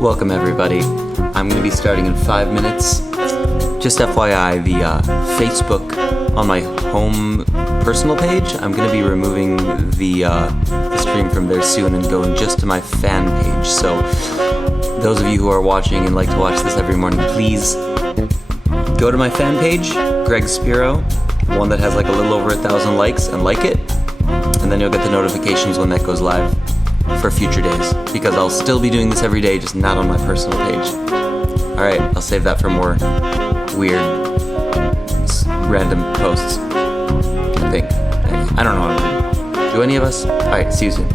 Welcome everybody. I'm going to be starting in 5 minutes. Just FYI, the Facebook on my home personal page, I'm going to be removing the stream from there soon and going just to my fan page. So those of you who are watching and like to watch this every morning, please go to my fan page, Greg Spiro, one that has like a little over 1,000 likes, and like it, and then you'll get the notifications when that goes live for future days, because I'll still be doing this every day, just not on my personal page. Alright, I'll save that for more weird, random posts, I think. I don't know. Do any of us? Alright, see you soon.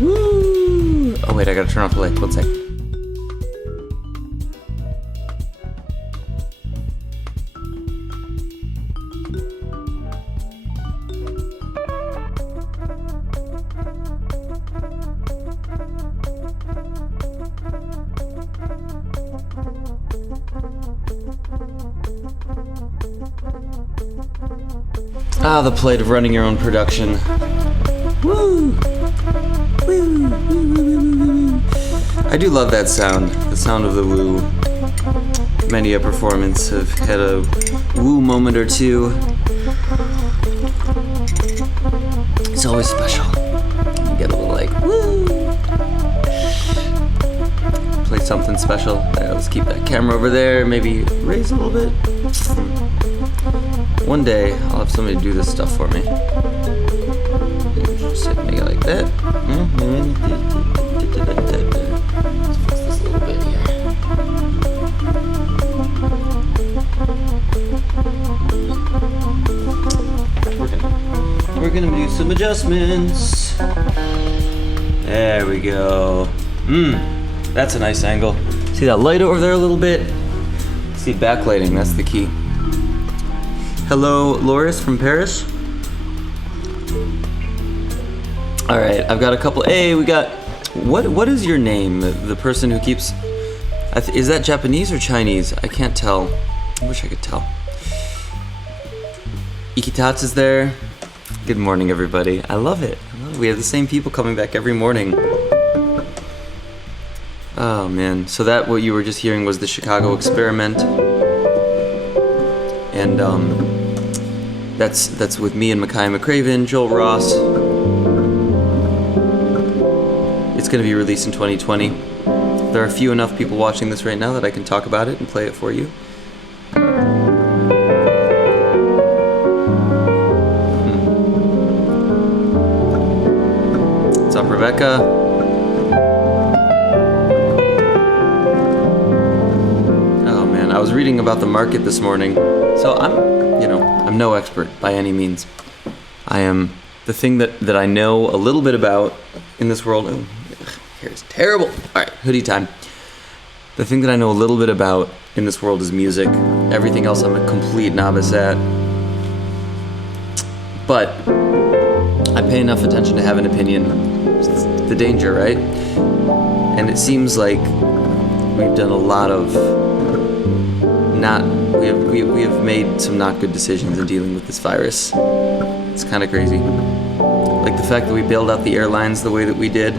Woo! Oh wait, I gotta turn off the light. One sec. Ah, the plight of running your own production. Woo! Woo! I do love that sound, the sound of the woo. Many a performance have had a woo moment or two. It's always special. You get a little like, woo! Play something special. Let's keep that camera over there, maybe raise a little bit. One day, I'll have somebody do this stuff for me. Just make it like that. Let's fix this a little bit here. We're gonna do some adjustments. There we go. That's a nice angle. See that light over there a little bit? See, backlighting, that's the key. Hello, Loris from Paris. All right, I've got a couple. Hey, we got. What is your name? The person who keeps. Is that Japanese or Chinese? I can't tell. I wish I could tell. Ikitats is there. Good morning, everybody. I love it. We have the same people coming back every morning. Oh man. So that what you were just hearing was the Chicago Experiment, and that's with me and Mekhi McCraven, Joel Ross. It's going to be released in 2020. There are few enough people watching this right now that I can talk about it and play it for you. What's up, Rebecca? Oh man, I was reading about the market this morning. So I'm no expert by any means. I am the thing that I know a little bit about in this world. Oh, hair's terrible. All right, hoodie time. The thing that I know a little bit about in this world is music. Everything else I'm a complete novice at. But I pay enough attention to have an opinion. It's the danger, right? And it seems like we've done a lot of we have made some not good decisions in dealing with this virus. It's kind of crazy. Like the fact that we bailed out the airlines the way that we did.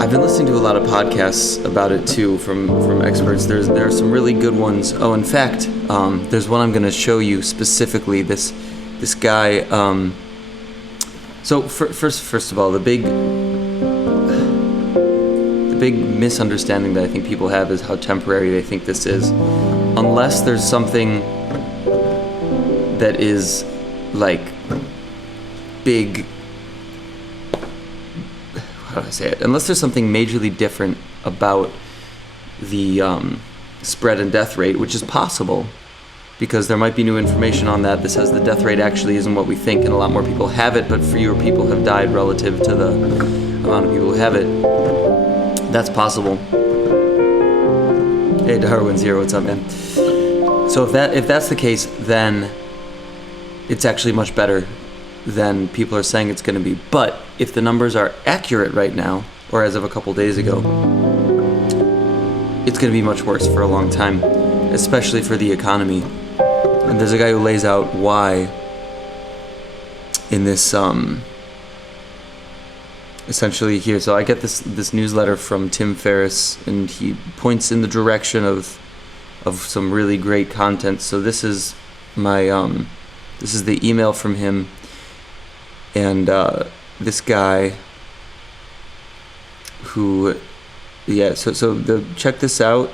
I've been listening to a lot of podcasts about it too from experts. There are some really good ones. Oh, in fact, there's one I'm going to show you specifically. This guy. So first of all, the big misunderstanding that I think people have is how temporary they think this is. Unless there's something that is like big, how do I say it? Unless there's something majorly different about the spread and death rate, which is possible, because there might be new information on that says the death rate actually isn't what we think, and a lot more people have it, but fewer people have died relative to the amount of people who have it. That's possible. Hey, Darwin's here. What's up, man? So if that's the case, then it's actually much better than people are saying it's going to be. But if the numbers are accurate right now, or as of a couple days ago, it's going to be much worse for a long time, especially for the economy. And there's a guy who lays out why in this essentially here. So I get this newsletter from Tim Ferriss, and he points in the direction of some really great content. So this is my this is the email from him, and this guy who, check this out.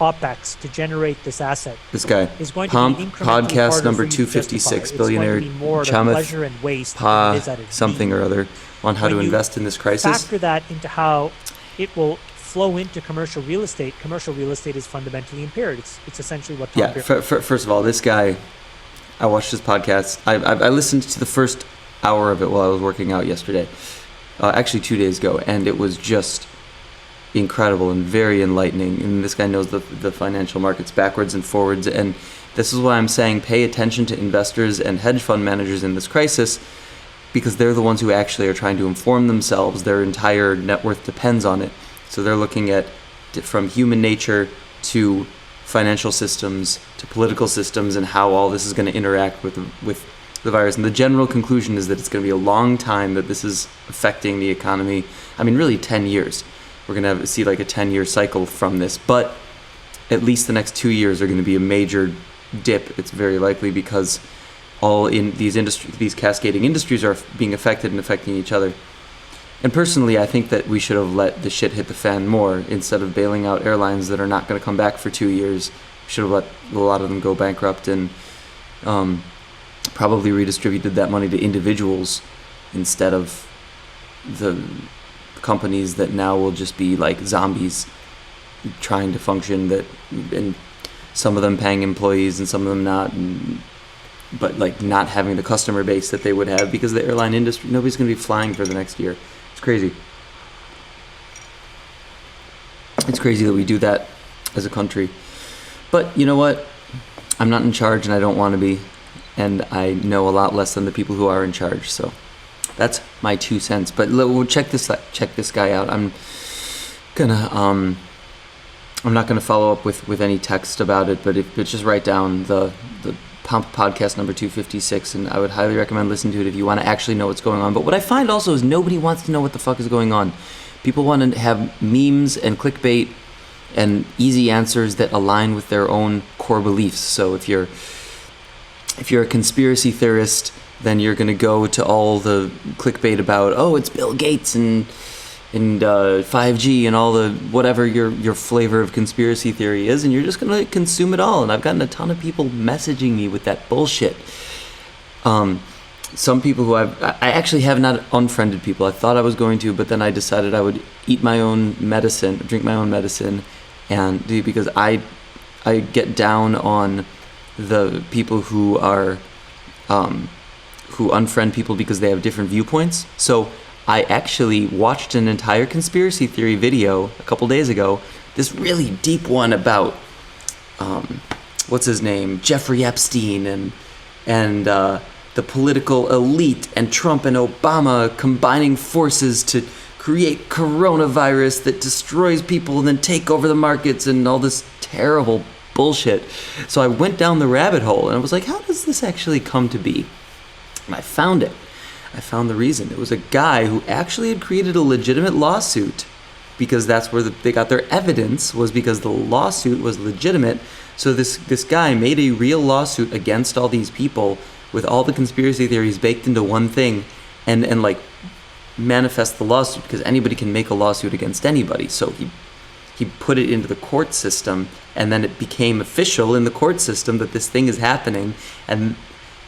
OPEX to generate this asset. This guy, is going Pomp, to be incrementally podcast harder number for you to 256, justify. billionaire It's going to be more Chamath pleasure and waste Pa than it is at its something need. or other on how When to you invest in this crisis. Factor that into how it will flow into commercial real estate. Commercial real estate is fundamentally impaired. It's essentially what Tom First of all, this guy, I watched his podcast. I listened to the first hour of it while I was working out yesterday, actually 2 days ago, and it was just incredible and very enlightening. And this guy knows the financial markets backwards and forwards, and this is why I'm saying pay attention to investors and hedge fund managers in this crisis, because they're the ones who actually are trying to inform themselves. Their entire net worth depends on it. So they're looking at from human nature to financial systems to political systems and how all this is going to interact with the virus. And the general conclusion is that it's going to be a long time that this is affecting the economy. I mean, really 10 years. We're going to see like a 10-year cycle from this. But at least the next 2 years are going to be a major dip. It's very likely because all in these these cascading industries are being affected and affecting each other. And personally, I think that we should have let the shit hit the fan more instead of bailing out airlines that are not going to come back for 2 years. We should have let a lot of them go bankrupt and probably redistributed that money to individuals instead of the companies that now will just be like zombies trying to function, and some of them paying employees and some of them not, but like not having the customer base that they would have because the airline industry, nobody's going to be flying for the next year. It's crazy. It's crazy that we do that as a country. But you know what? I'm not in charge and I don't want to be, and I know a lot less than the people who are in charge, so that's my 2 cents. But we'll check this guy out. I'm not gonna follow up with any text about it, but just write down the Pomp podcast number 256, and I would highly recommend listening to it if you want to actually know what's going on. But what I find also is nobody wants to know what the fuck is going on. People want to have memes and clickbait and easy answers that align with their own core beliefs. So if you're a conspiracy theorist, then you're going to go to all the clickbait about, oh, it's Bill Gates and 5G and all the whatever your flavor of conspiracy theory is, and you're just going to consume it all. And I've gotten a ton of people messaging me with that bullshit. Some people who I actually have not unfriended people. I thought I was going to, but then I decided I would eat my own medicine, drink my own medicine, and because I get down on the people who are who unfriend people because they have different viewpoints. So I actually watched an entire conspiracy theory video a couple days ago, this really deep one about what's his name, Jeffrey Epstein, and the political elite and Trump and Obama combining forces to create coronavirus that destroys people and then take over the markets and all this terrible bullshit. So I went down the rabbit hole and I was like, how does this actually come to be? And I found it. I found the reason. It was a guy who actually had created a legitimate lawsuit, because that's where they got their evidence, was because the lawsuit was legitimate. So this guy made a real lawsuit against all these people with all the conspiracy theories baked into one thing, and like manifest the lawsuit, because anybody can make a lawsuit against anybody. So he put it into the court system, and then it became official in the court system that this thing is happening. And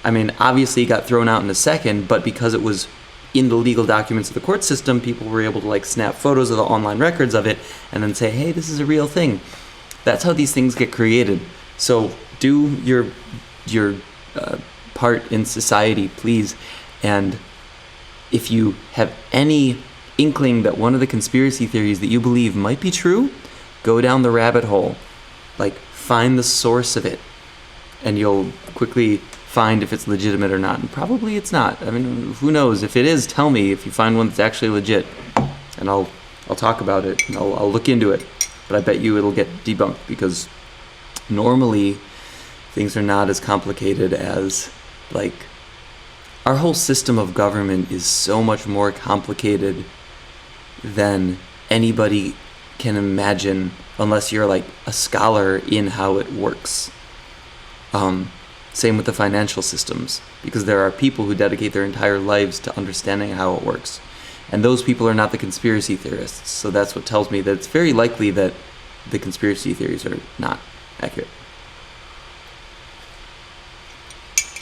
I mean, obviously it got thrown out in a second, but because it was in the legal documents of the court system, people were able to like snap photos of the online records of it and then say, hey, this is a real thing. That's how these things get created. So do your part in society, please. And if you have any inkling that one of the conspiracy theories that you believe might be true, go down the rabbit hole. Like, find the source of it, and you'll quickly find if it's legitimate or not. And probably it's not. I mean, who knows? If it is, tell me if you find one that's actually legit, and I'll talk about it, and I'll look into it. But I bet you it'll get debunked, because normally things are not as complicated as like our whole system of government is so much more complicated than anybody can imagine unless you're like a scholar in how it works. Same with the financial systems, because there are people who dedicate their entire lives to understanding how it works. And those people are not the conspiracy theorists. So that's what tells me that it's very likely that the conspiracy theories are not accurate.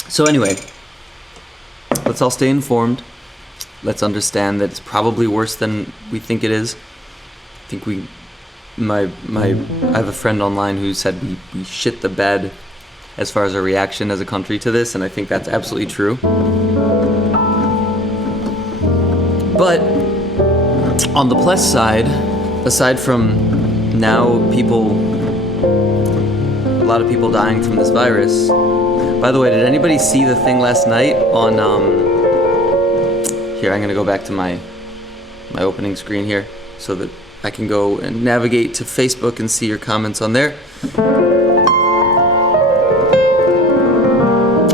So anyway, let's all stay informed. Let's understand that it's probably worse than we think it is. I think I have a friend online who said we shit the bed as far as our reaction as a country to this, and I think that's absolutely true. But on the plus side, aside from now a lot of people dying from this virus. By the way, did anybody see the thing last night on here, I'm gonna go back to my opening screen here so that I can go and navigate to Facebook and see your comments on there.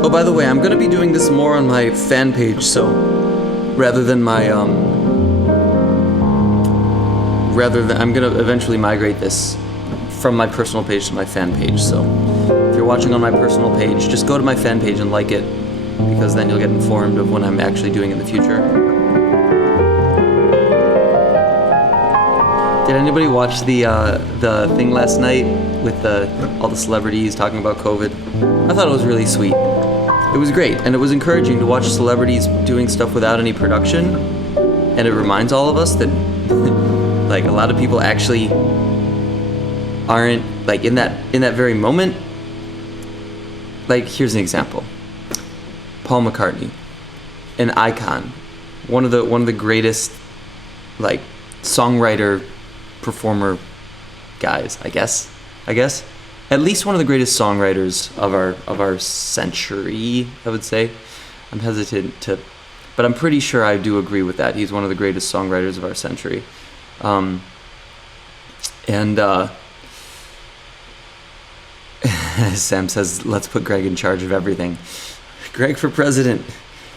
Oh, by the way, I'm gonna be doing this more on my fan page, so rather than I'm gonna eventually migrate this from my personal page to my fan page. So if you're watching on my personal page, just go to my fan page and like it, because then you'll get informed of when I'm actually doing in the future. Did anybody watch the thing last night with all the celebrities talking about COVID? I thought it was really sweet. It was great, and it was encouraging to watch celebrities doing stuff without any production, and it reminds all of us that like a lot of people actually aren't like in that very moment. Like, here's an example. Paul McCartney, an icon, one of the greatest like songwriter performer guys, I guess at least one of the greatest songwriters of our century, I would say. I'm hesitant to, but I'm pretty sure I do agree with that. He's one of the greatest songwriters of our century. Sam says, let's put Greg in charge of everything. Greg for president.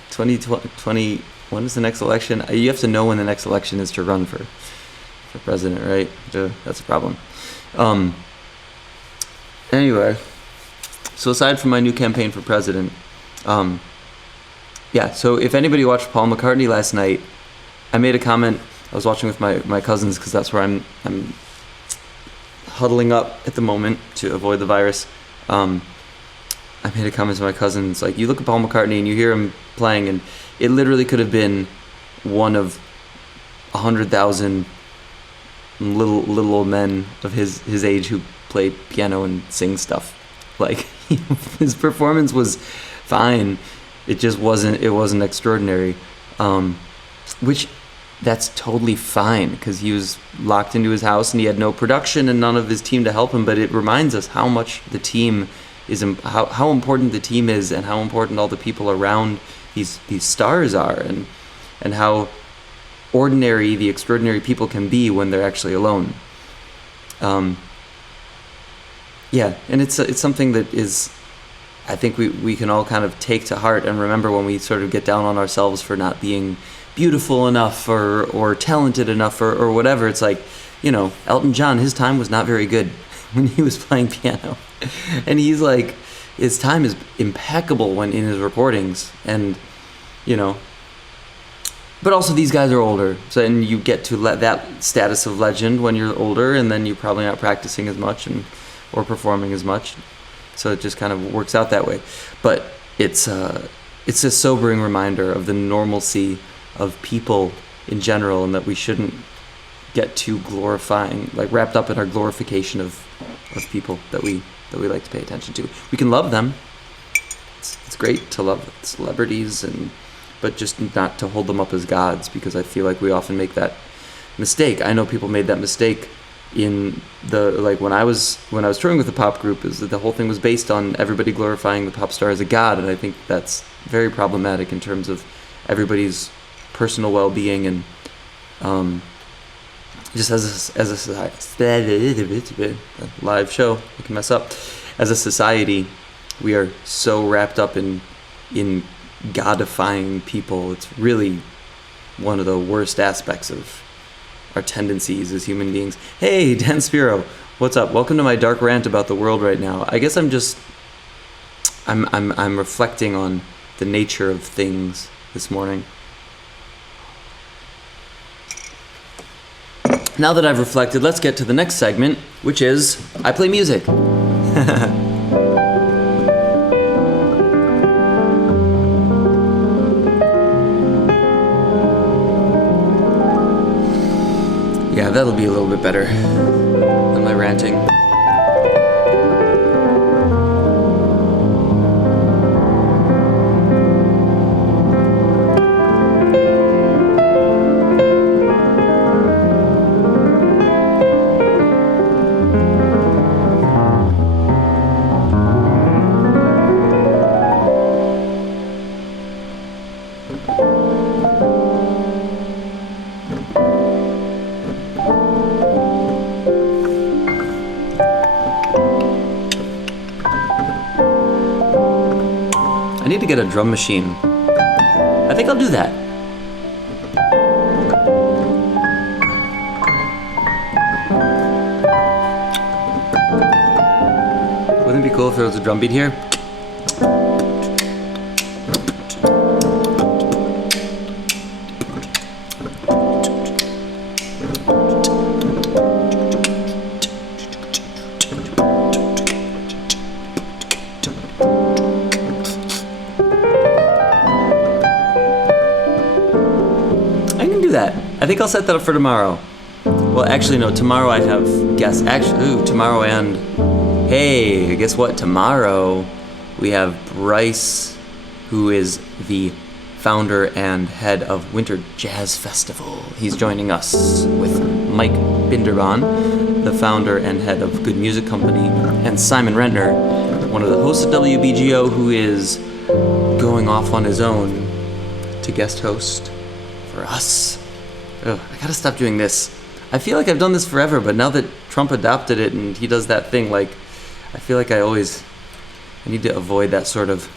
2020, when is the next election? You have to know when the next election is to run for president, right? That's a problem. Anyway, so aside from my new campaign for president, so if anybody watched Paul McCartney last night, I made a comment. I was watching with my cousins because that's where I'm huddling up at the moment to avoid the virus. I made a comment to my cousins, like, you look at Paul McCartney and you hear him playing, and it literally could have been one of 100,000 little old men of his age who play piano and sing stuff. Like, his performance was fine. It just wasn't extraordinary. Which, that's totally fine, because he was locked into his house and he had no production and none of his team to help him. But it reminds us how much the team is, how important the team is, and how important all the people around these stars are, and how ordinary the extraordinary people can be when they're actually alone. And it's something that is, I think we can all kind of take to heart and remember when we sort of get down on ourselves for not being beautiful enough or talented enough or whatever. It's like, Elton John, his time was not very good when he was playing piano. And he's like, his time is impeccable when in his recordings, and but also these guys are older, so and you get to let that status of legend when you're older, and then you're probably not practicing as much or performing as much, so it just kind of works out that way. But it's a sobering reminder of the normalcy of people in general, and that we shouldn't get too glorifying, like wrapped up in our glorification of people that we like to pay attention to. We can love them. It's great to love celebrities, but just not to hold them up as gods, because I feel like we often make that mistake. I know people made that mistake in when I was touring with the pop group, is that the whole thing was based on everybody glorifying the pop star as a god, and I think that's very problematic in terms of everybody's personal well-being, and just as a society, live show, I can mess up. As a society, we are so wrapped up in godifying people. It's really one of the worst aspects of our tendencies as human beings. Hey, Dan Spiro, what's up? Welcome to my dark rant about the world right now. I guess I'm reflecting on the nature of things this morning. Now that I've reflected, let's get to the next segment, which is I play music. Yeah, that'll be a little bit better than my ranting. I need to get a drum machine. I think I'll do that. Wouldn't it be cool if there was a drum beat here? I think I'll set that up for tomorrow. Well, actually, no. Tomorrow I have guests. Tomorrow and... Hey, guess what? Tomorrow we have Bryce, who is the founder and head of Winter Jazz Festival. He's joining us with Mike Binderbahn, the founder and head of Good Music Company, and Simon Rentner, one of the hosts of WBGO, who is going off on his own to guest host for us. Ugh, I gotta stop doing this. I feel like I've done this forever, but now that Trump adopted it and he does that thing, like, I feel like I need to avoid that sort of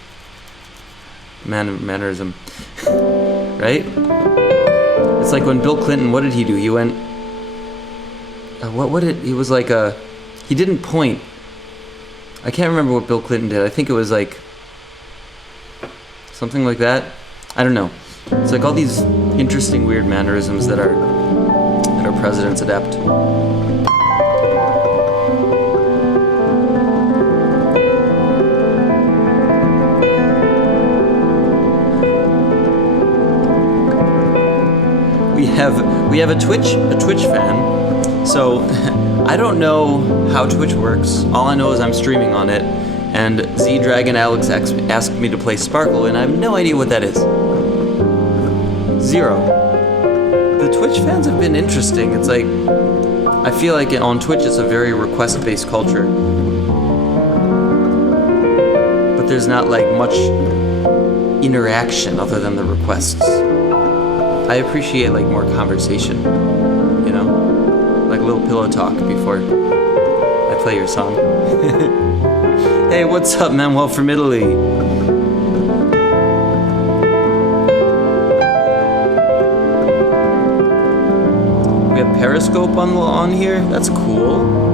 mannerism. Right? It's like when Bill Clinton, what did he do? He went, he was like he didn't point. I can't remember what Bill Clinton did. I think it was like, something like that. I don't know. It's like all these interesting, weird mannerisms that our presidents adapt. We have a Twitch fan. So I don't know how Twitch works. All I know is I'm streaming on it, and Z Dragon Alex asked me to play Sparkle, and I have no idea what that is. Zero. The Twitch fans have been interesting. It's like, I feel like on Twitch it's a very request-based culture. But there's not like much interaction other than the requests. I appreciate like more conversation, you know? Like a little pillow talk before I play your song. Hey, what's up, Manuel from Italy? We have Periscope on here. That's cool.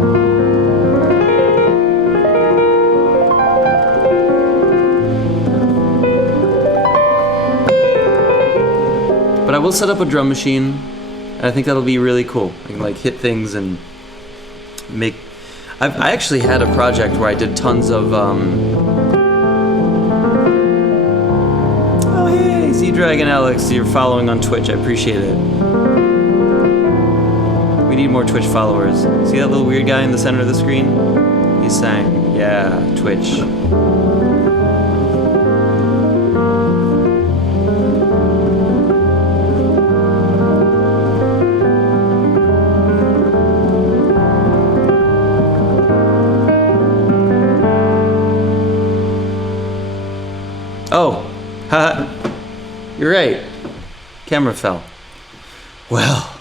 But I will set up a drum machine, and I think that'll be really cool. I can like hit things and make. I actually had a project where I did tons of. Oh hey, Z Dragon Alex, you're following on Twitch. I appreciate it. We need more Twitch followers. See that little weird guy in the center of the screen? He's saying, yeah, Twitch. Oh, haha, you're right. Camera fell. Well,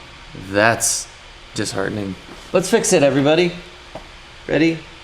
that's disheartening. Let's fix it, everybody. Ready?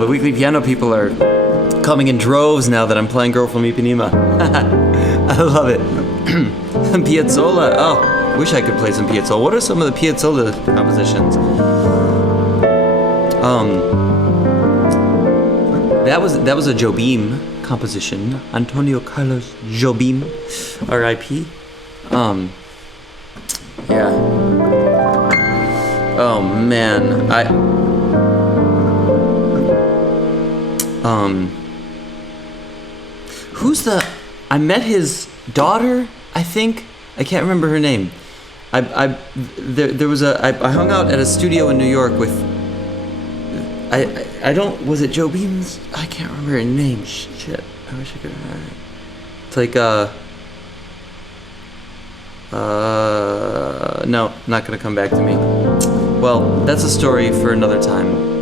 The weekly piano people are coming in droves now that I'm playing Girl from Ipanema. I love it. Piazzolla. Oh, wish I could play some Piazzolla. What are some of the Piazzolla compositions? That was a Jobim composition. Antonio Carlos Jobim, R.I.P. Yeah. Oh man, I met his daughter, I think. I can't remember her name. I hung out at a studio in New York with, was it Joe Beams? I can't remember her name. Shit, I wish I could remember it. It's like, no, not gonna come back to me. Well, that's a story for another time.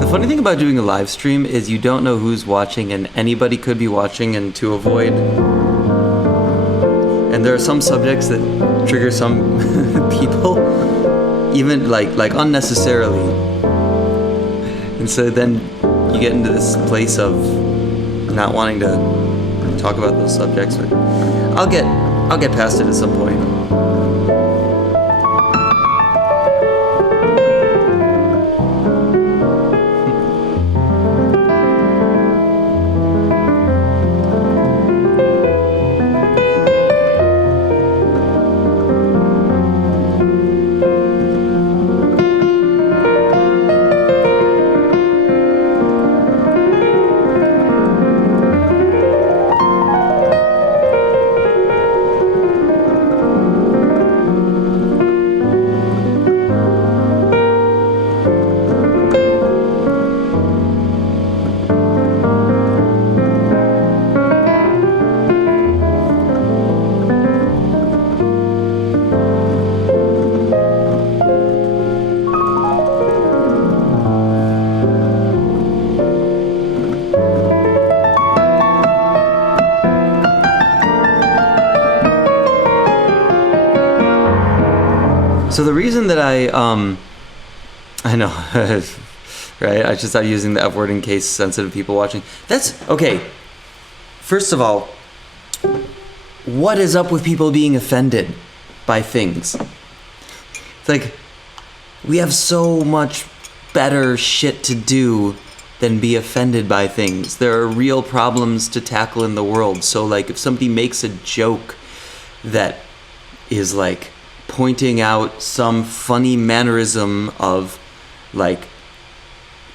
The funny thing about doing a live stream is you don't know who's watching, and anybody could be watching, and to avoid, and there are some subjects that trigger some people, even like unnecessarily, and so then you get into this place of not wanting to talk about those subjects. But I'll get past it at some point. So the reason that I know, right? I should stop using the F word in case sensitive people watching. That's okay. First of all, what is up with people being offended by things? It's like, we have so much better shit to do than be offended by things. There are real problems to tackle in the world. So like, if somebody makes a joke that is like pointing out some funny mannerism of like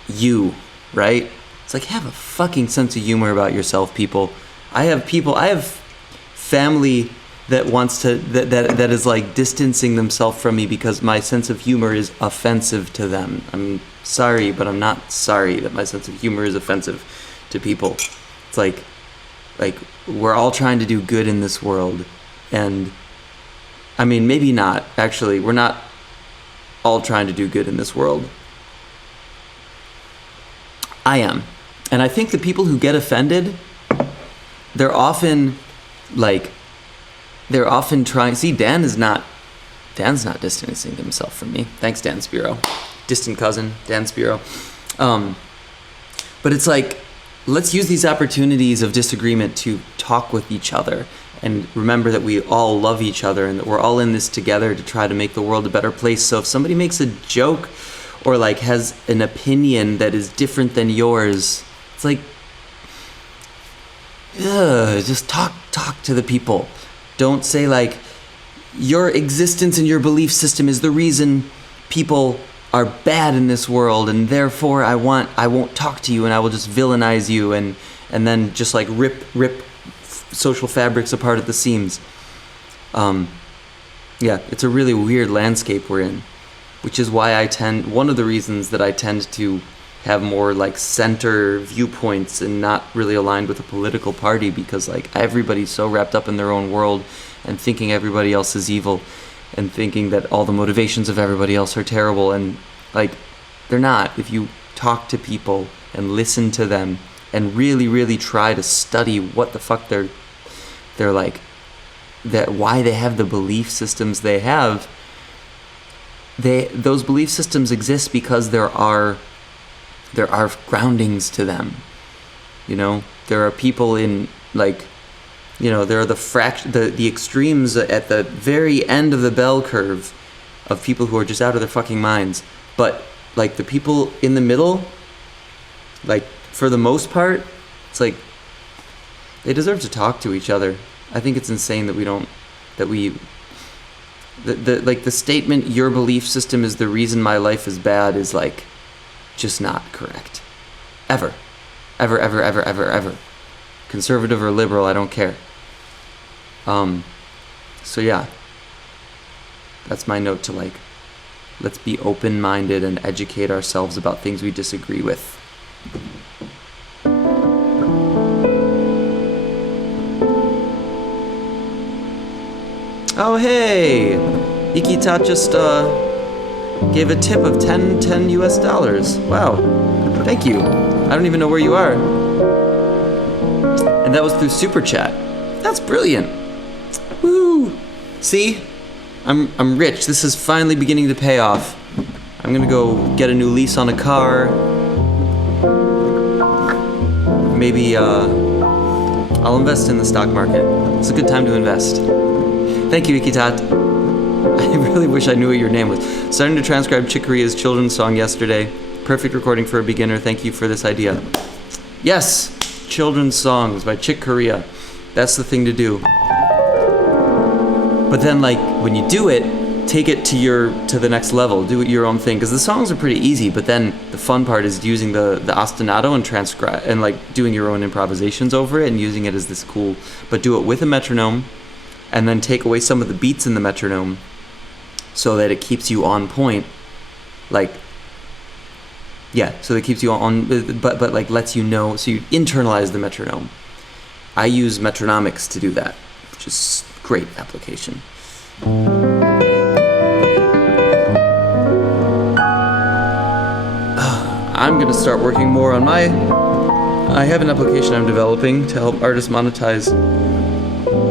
you, right? It's like, have a fucking sense of humor about yourself, people. I have family that wants to that is like distancing themselves from me because my sense of humor is offensive to them. I'm sorry, but I'm not sorry that my sense of humor is offensive to people. It's like we're all trying to do good in this world, and I mean, maybe not, actually. We're not all trying to do good in this world. I am. And I think the people who get offended, they're often trying. See, Dan's not distancing himself from me. Thanks, Dan Spiro. Distant cousin, Dan Spiro. But it's like, let's use these opportunities of disagreement to talk with each other. And remember that we all love each other and that we're all in this together to try to make the world a better place. So if somebody makes a joke or like has an opinion that is different than yours, it's like, just talk to the people. Don't say like, your existence and your belief system is the reason people are bad in this world, and therefore I won't talk to you, and I will just villainize you, and then just like rip social fabrics apart at the seams. Yeah, it's a really weird landscape we're in, which is why one of the reasons that I tend to have more like center viewpoints and not really aligned with a political party, because like everybody's so wrapped up in their own world and thinking everybody else is evil and thinking that all the motivations of everybody else are terrible, and like they're not. If you talk to people and listen to them and really, really try to study what the fuck they're like, that why they have the belief systems they have, those belief systems exist because there are groundings to them. You know, there are people in like, you know, there are the extremes at the very end of the bell curve of people who are just out of their fucking minds. But like the people in the middle, like for the most part, it's like they deserve to talk to each other. I think it's insane that the statement "your belief system is the reason my life is bad" is like just not correct. Ever. Conservative or liberal, I don't care. So yeah. That's my note to like, let's be open-minded and educate ourselves about things we disagree with. Oh hey! Ikitat just gave a tip of $10 US. Wow. Thank you. I don't even know where you are. And that was through Super Chat. That's brilliant. Woo! See? I'm rich. This is finally beginning to pay off. I'm gonna go get a new lease on a car. Maybe I'll invest in the stock market. It's a good time to invest. Thank you, Ikitat. I really wish I knew what your name was. Starting to transcribe Chick Corea's children's song yesterday. Perfect recording for a beginner. Thank you for this idea. Yes, children's songs by Chick Corea. That's the thing to do. But then, like, when you do it, take it to the next level. Do it your own thing, because the songs are pretty easy. But then the fun part is using the ostinato and transcribe and like doing your own improvisations over it and using it as this cool. But do it with a metronome, and then take away some of the beats in the metronome, so that it keeps you on point. Like, yeah, so that keeps you on, but like lets you know, so you internalize the metronome. I use Metronomics to do that, which is great application. I'm gonna start working more on I have an application I'm developing to help artists monetize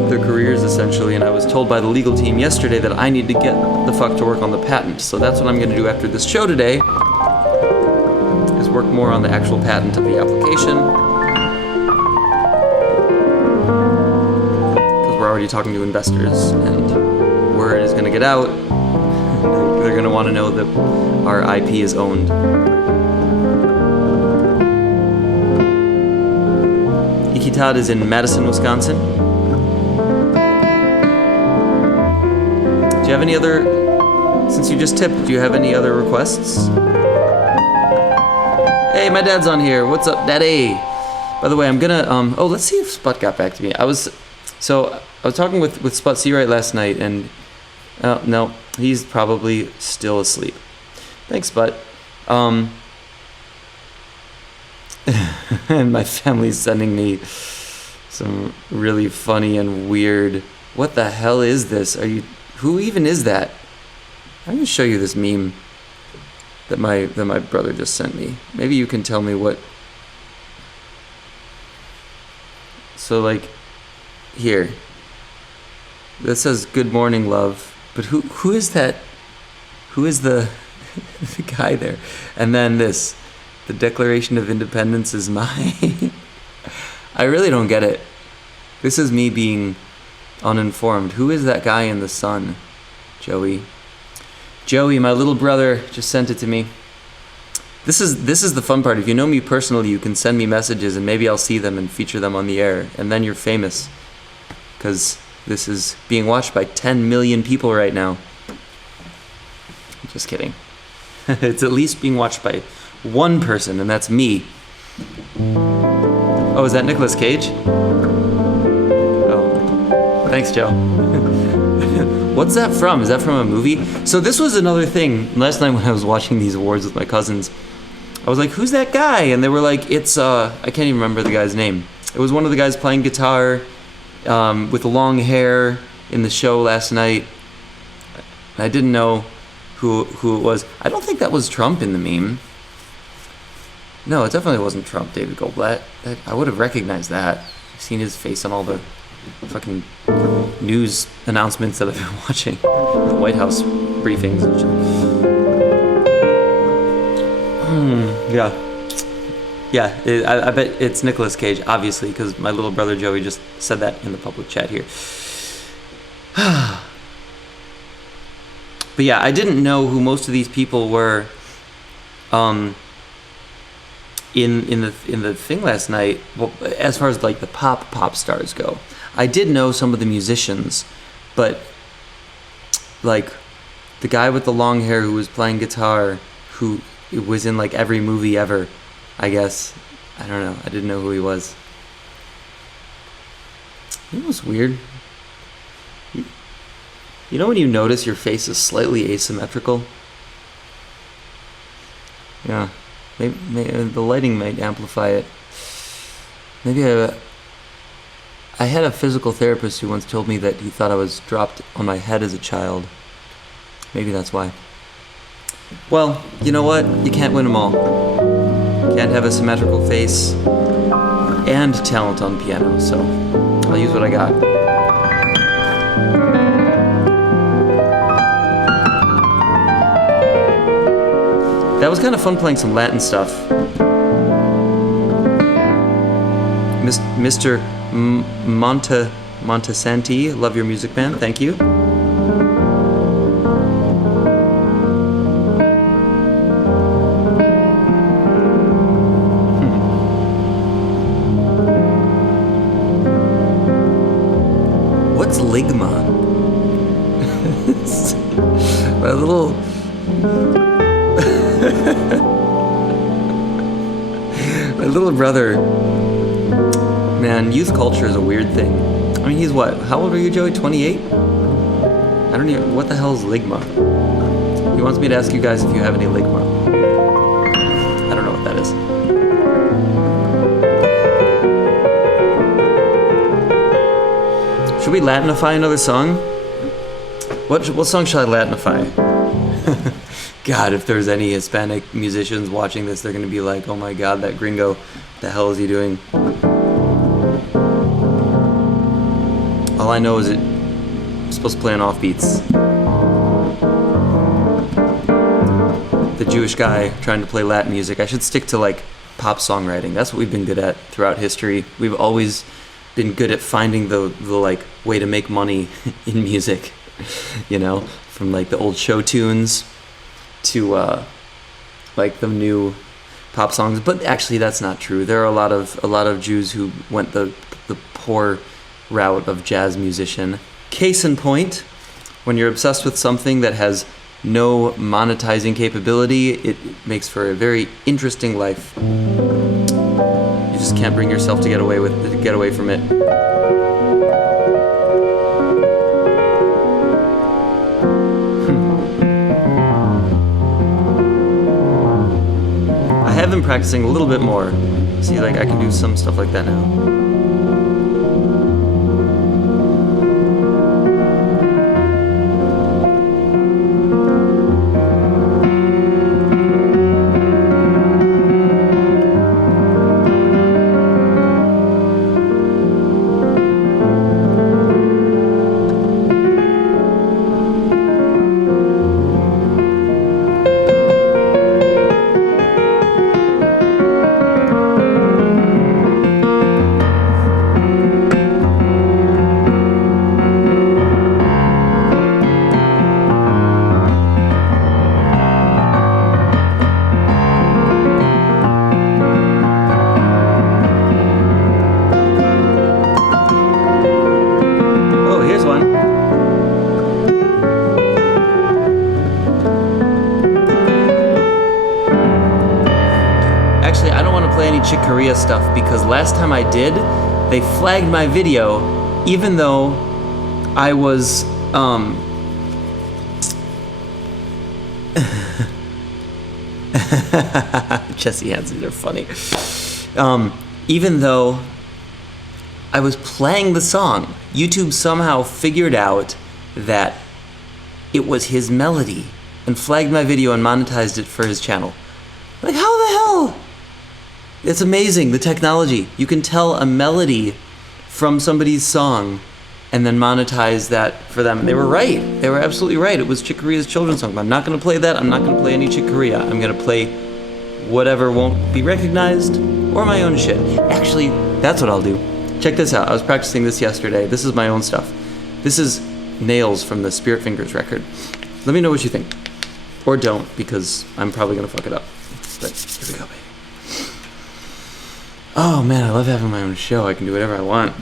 their careers essentially, and I was told by the legal team yesterday that I need to get the fuck to work on the patent. So that's what I'm gonna do after this show today, is work more on the actual patent of the application. We're already talking to investors, and word is going to get out. They're going to want to know that our IP is owned. Ikitat is in Madison, Wisconsin. Do you have any other, since you just tipped, do you have any other requests? Hey, my dad's on here. What's up, daddy? By the way, I'm gonna, let's see if Sput got back to me. I was talking with Sput Seawright last night, and no, he's probably still asleep. Thanks, Sput. And my family's sending me some really funny and weird. What the hell is this? Who even is that? I'm gonna show you this meme that my brother just sent me. Maybe you can tell me what. So like, here. That says "Good morning, love," but who is that? Who is the the guy there? And then this, the Declaration of Independence is mine. I really don't get it. This is me being uninformed. Who is that guy in the sun? Joey, my little brother just sent it to me. This is the fun part. If you know me personally, you can send me messages, and maybe I'll see them and feature them on the air, and then you're famous, because this is being watched by 10 million people right now. Just kidding. It's at least being watched by one person, and that's me. Oh, is that Nicolas Cage? Oh, thanks, Joe. What's that from? Is that from a movie? So this was another thing last night when I was watching these awards with my cousins. I was like, who's that guy? And they were like, it's, I can't even remember the guy's name. It was one of the guys playing guitar with the long hair in the show last night. I didn't know who it was. I don't think that was Trump in the meme. No, it definitely wasn't Trump, David Goldblatt. I would have recognized that. I've seen his face on all the fucking news announcements that I've been watching. The White House briefings and shit. Yeah. Yeah, I bet it's Nicolas Cage, obviously, because my little brother Joey just said that in the public chat here. But yeah, I didn't know who most of these people were in the thing last night. Well, as far as like the pop stars go, I did know some of the musicians, but like the guy with the long hair who was playing guitar, who was in like every movie ever, I guess. I don't know. I didn't know who he was. It was weird. You know when you notice your face is slightly asymmetrical? Yeah. Maybe the lighting might amplify it. Maybe I had a physical therapist who once told me that he thought I was dropped on my head as a child. Maybe that's why. Well, you know what? You can't win them all. Can't have a symmetrical face and talent on piano, so I'll use what I got. That was kind of fun playing some Latin stuff. Mr. Montesanti, love your music, man. Thank you. What's ligma? A little... My little brother, man, youth culture is a weird thing. I mean, he's what? How old are you, Joey? 28? I don't even... What the hell is ligma? He wants me to ask you guys if you have any ligma. I don't know what that is. Should we Latinify another song? What song should I Latinify? God, if there's any Hispanic musicians watching this, they're going to be like, oh my God, that gringo, what the hell is he doing? All I know is it's supposed to play on offbeats. The Jewish guy trying to play Latin music. I should stick to like pop songwriting. That's what we've been good at throughout history. We've always been good at finding the like way to make money in music, you know, from like the old show tunes to like the new pop songs. But actually that's not true. There are a lot of Jews who went the poor route of jazz musician. Case in point, when you're obsessed with something that has no monetizing capability, it makes for a very interesting life. You just can't bring yourself to get away from it. I have been practicing a little bit more. See, like I can do some stuff like that now. Chick Corea stuff because last time I did, they flagged my video even though I was Jesse Hansen are funny. Even though I was playing the song, YouTube somehow figured out that it was his melody and flagged my video and monetized it for his channel. Like, how the hell? It's amazing, the technology. You can tell a melody from somebody's song and then monetize that for them. They were right. They were absolutely right. It was Chick Corea's children's song. But I'm not going to play that. I'm not going to play any Chick Corea. I'm going to play whatever won't be recognized or my own shit. Actually, that's what I'll do. Check this out. I was practicing this yesterday. This is my own stuff. This is Nails from the Spirit Fingers record. Let me know what you think. Or don't, because I'm probably going to fuck it up. But here we go, baby. Oh man, I love having my own show. I can do whatever I want.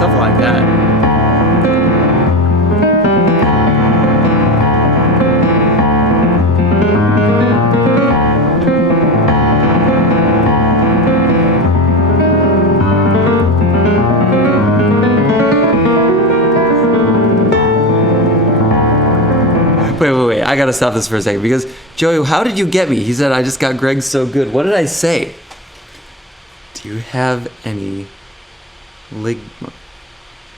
Stuff like that. Wait. I gotta stop this for a second because, Joey, how did you get me? He said, I just got Greg so good. What did I say? Do you have any ligma?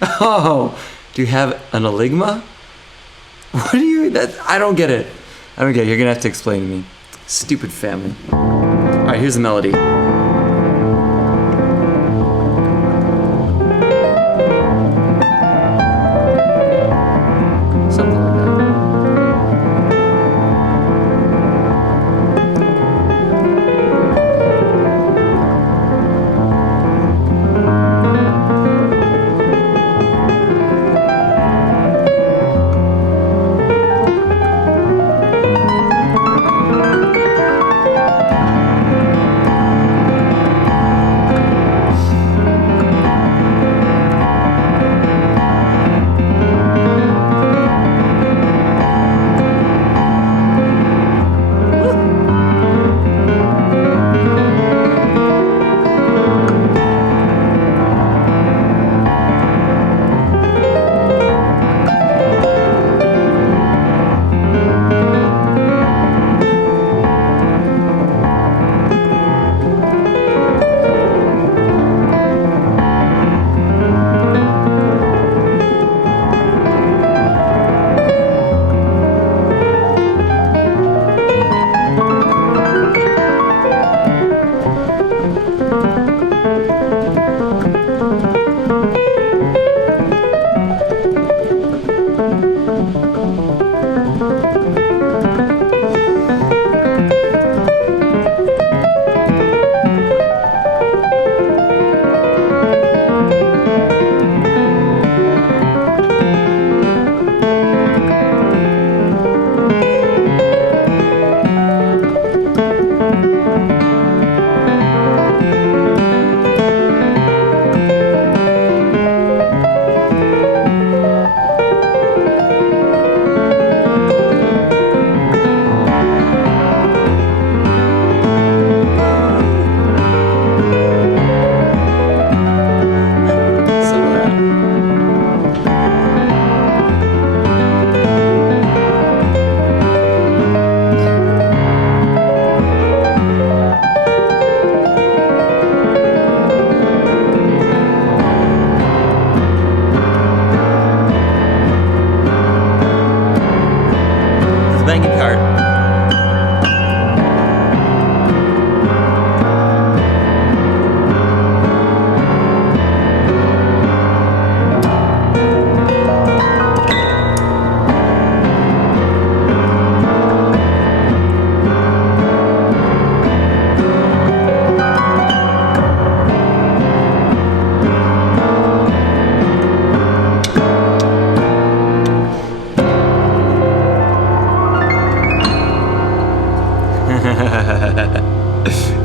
Oh, do you have an aligma? What do you, I don't get it. You're gonna have to explain to me. Stupid family. All right, here's the melody. Something like that.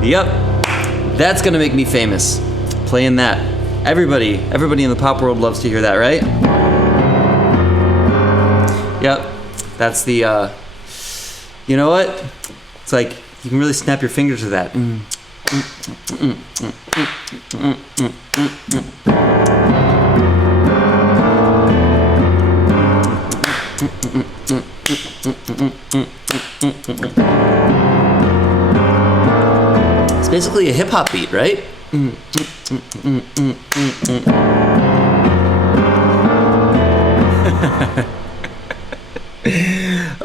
Yep, that's gonna make me famous. Playing that. Everybody in the pop world loves to hear that, right? Yep, that's the, you know what? It's like, you can really snap your fingers to that. It's basically a hip hop beat, right?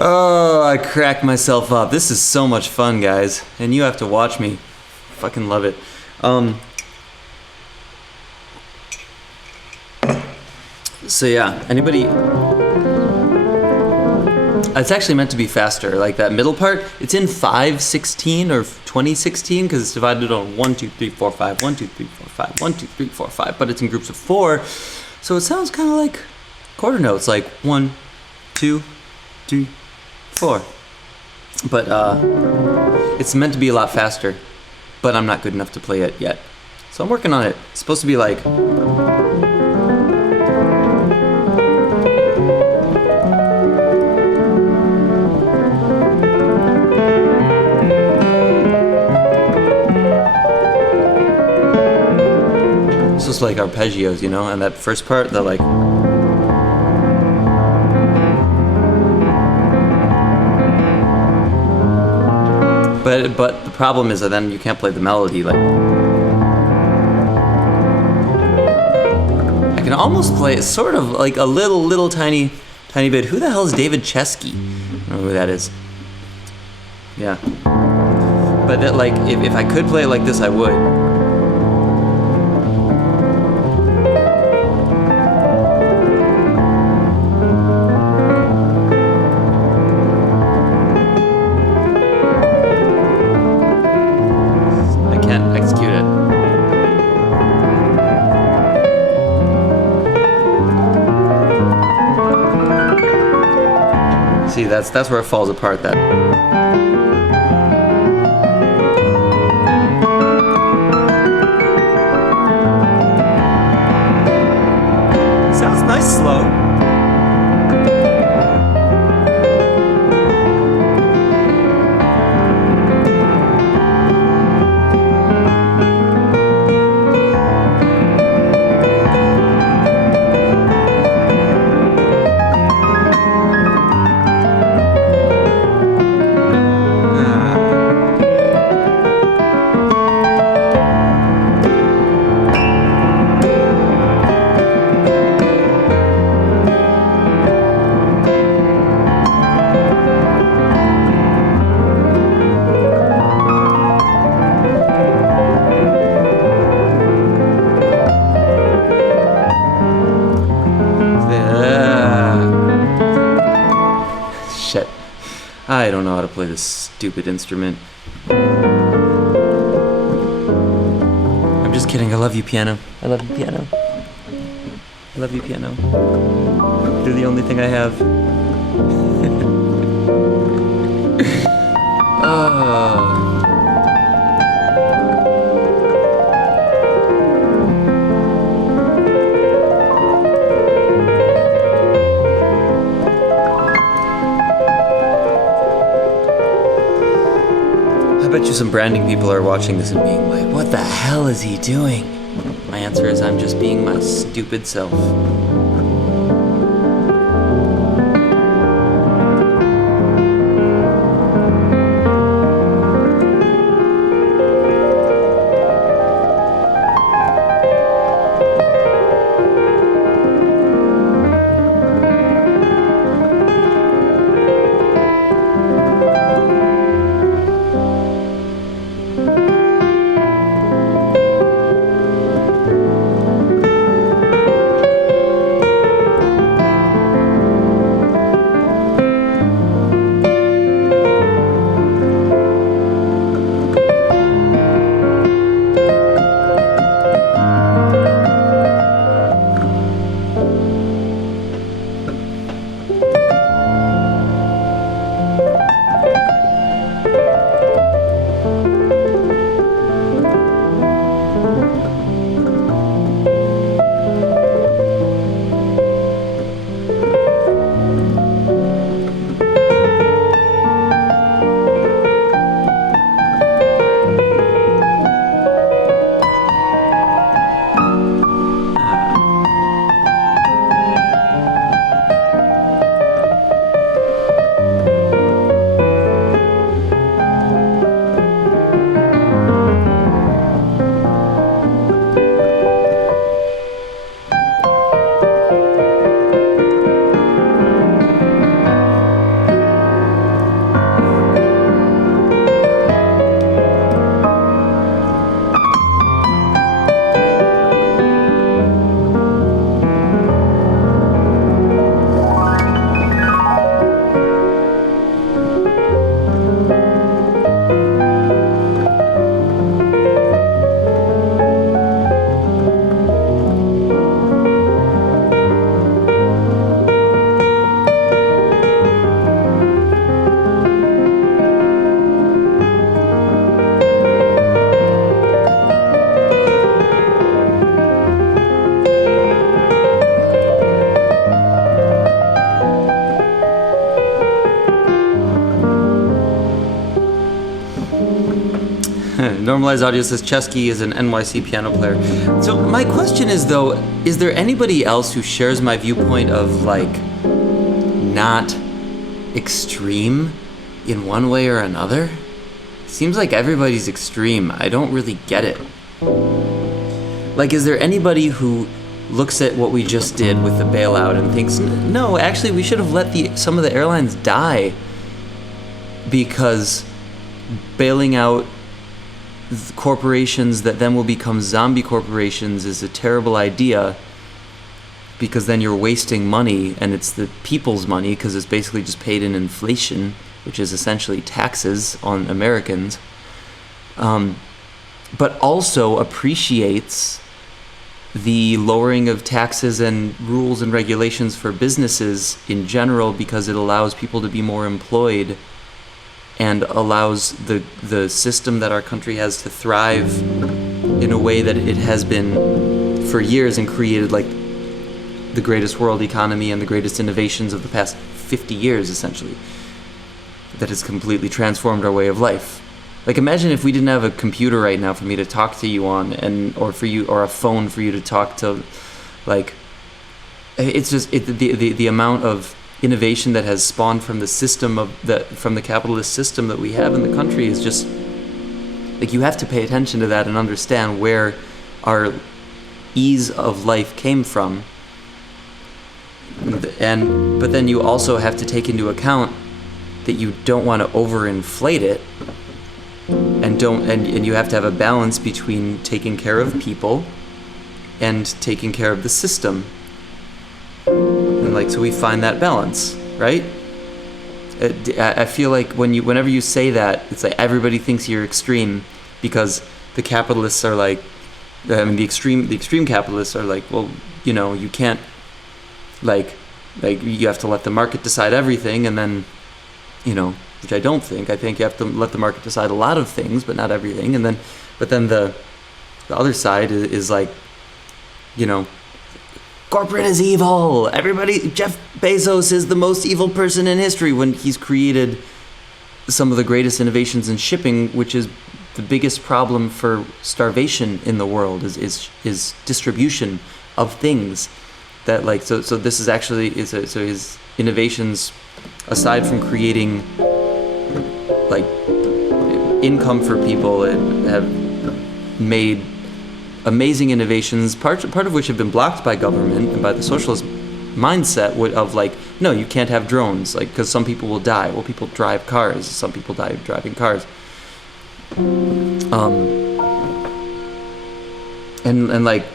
Oh, I crack myself up. This is so much fun, guys. And you have to watch me. Fucking love it. So yeah, anybody... It's actually meant to be faster. Like that middle part, it's in 5/16 or 20/16 because it's divided on 1, 2, 3, 4, 5, 1, 2, 3, 4, 5, 1, 2, 3, 4, 5, but it's in groups of 4. So it sounds kind of like quarter notes, like 1, 2, 3, 4. But it's meant to be a lot faster, but I'm not good enough to play it yet. So I'm working on it. It's supposed to be like... It's just like arpeggios, you know? And that first part, the like... But the problem is that then you can't play the melody. Like, I can almost play it sort of like a little tiny bit. Who the hell is David Chesky? I don't know who that is. Yeah. But that, like, if I could play it like this, I would. See, that's where it falls apart. That sounds nice slow. Shit. I don't know how to play this stupid instrument. I'm just kidding. I love you, piano. I love you, piano. I love you, piano. You're the only thing I have. I bet you some branding people are watching this and being like, what the hell is he doing? My answer is I'm just being my stupid self. Normalized Audio says Chesky is an NYC piano player. So my question is, though, is there anybody else who shares my viewpoint of, like, not extreme in one way or another? Seems like everybody's extreme. I don't really get it. Like, is there anybody who looks at what we just did with the bailout and thinks, no, actually, we should have let some of the airlines die, because bailing out corporations that then will become zombie corporations is a terrible idea, because then you're wasting money, and it's the people's money, because it's basically just paid in inflation, which is essentially taxes on Americans, but also appreciates the lowering of taxes and rules and regulations for businesses in general, because it allows people to be more employed and allows the system that our country has to thrive in a way that it has been for years, and created like the greatest world economy and the greatest innovations of the past 50 years, essentially, that has completely transformed our way of life. Like, imagine if we didn't have a computer right now for me to talk to you on, or a phone for you to talk to. Like, it's just the amount of innovation that has spawned from the system from the capitalist system that we have in the country is just, like, you have to pay attention to that and understand where our ease of life came from. But then you also have to take into account that you don't want to overinflate it, and you have to have a balance between taking care of people and taking care of the system. And like, so we find that balance, right? I feel like whenever you say that, it's like everybody thinks you're extreme, because the capitalists are like, I mean, the extreme capitalists are like, well, you know, you can't, like you have to let the market decide everything, and then, you know, which I don't think. I think you have to let the market decide a lot of things, but not everything. But then the other side is like, you know, corporate is evil. Jeff Bezos is the most evil person in history, when he's created some of the greatest innovations in shipping, which is the biggest problem for starvation in the world, is distribution of things. That, like, so this is actually so his innovations, aside from creating like income for people, have made amazing innovations, part of which have been blocked by government and by the socialist mindset of like, no, you can't have drones, like, because some people will die. Well, people drive cars. Some people die driving cars. And like,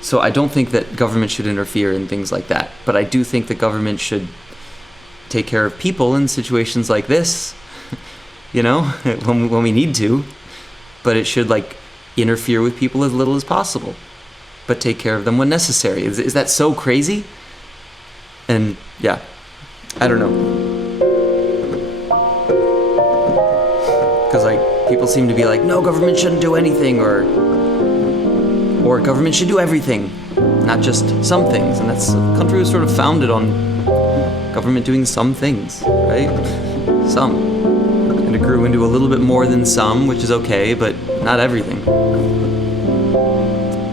so I don't think that government should interfere in things like that, but I do think that government should take care of people in situations like this, you know, when we need to, but it should, like, interfere with people as little as possible, but take care of them when necessary. Is that so crazy? And yeah, I don't know, because like, people seem to be like, no, government shouldn't do anything, or government should do everything, not just some things. And that's, the country was sort of founded on government doing some things, right? Some. And it grew into a little bit more than some, which is okay, but not everything.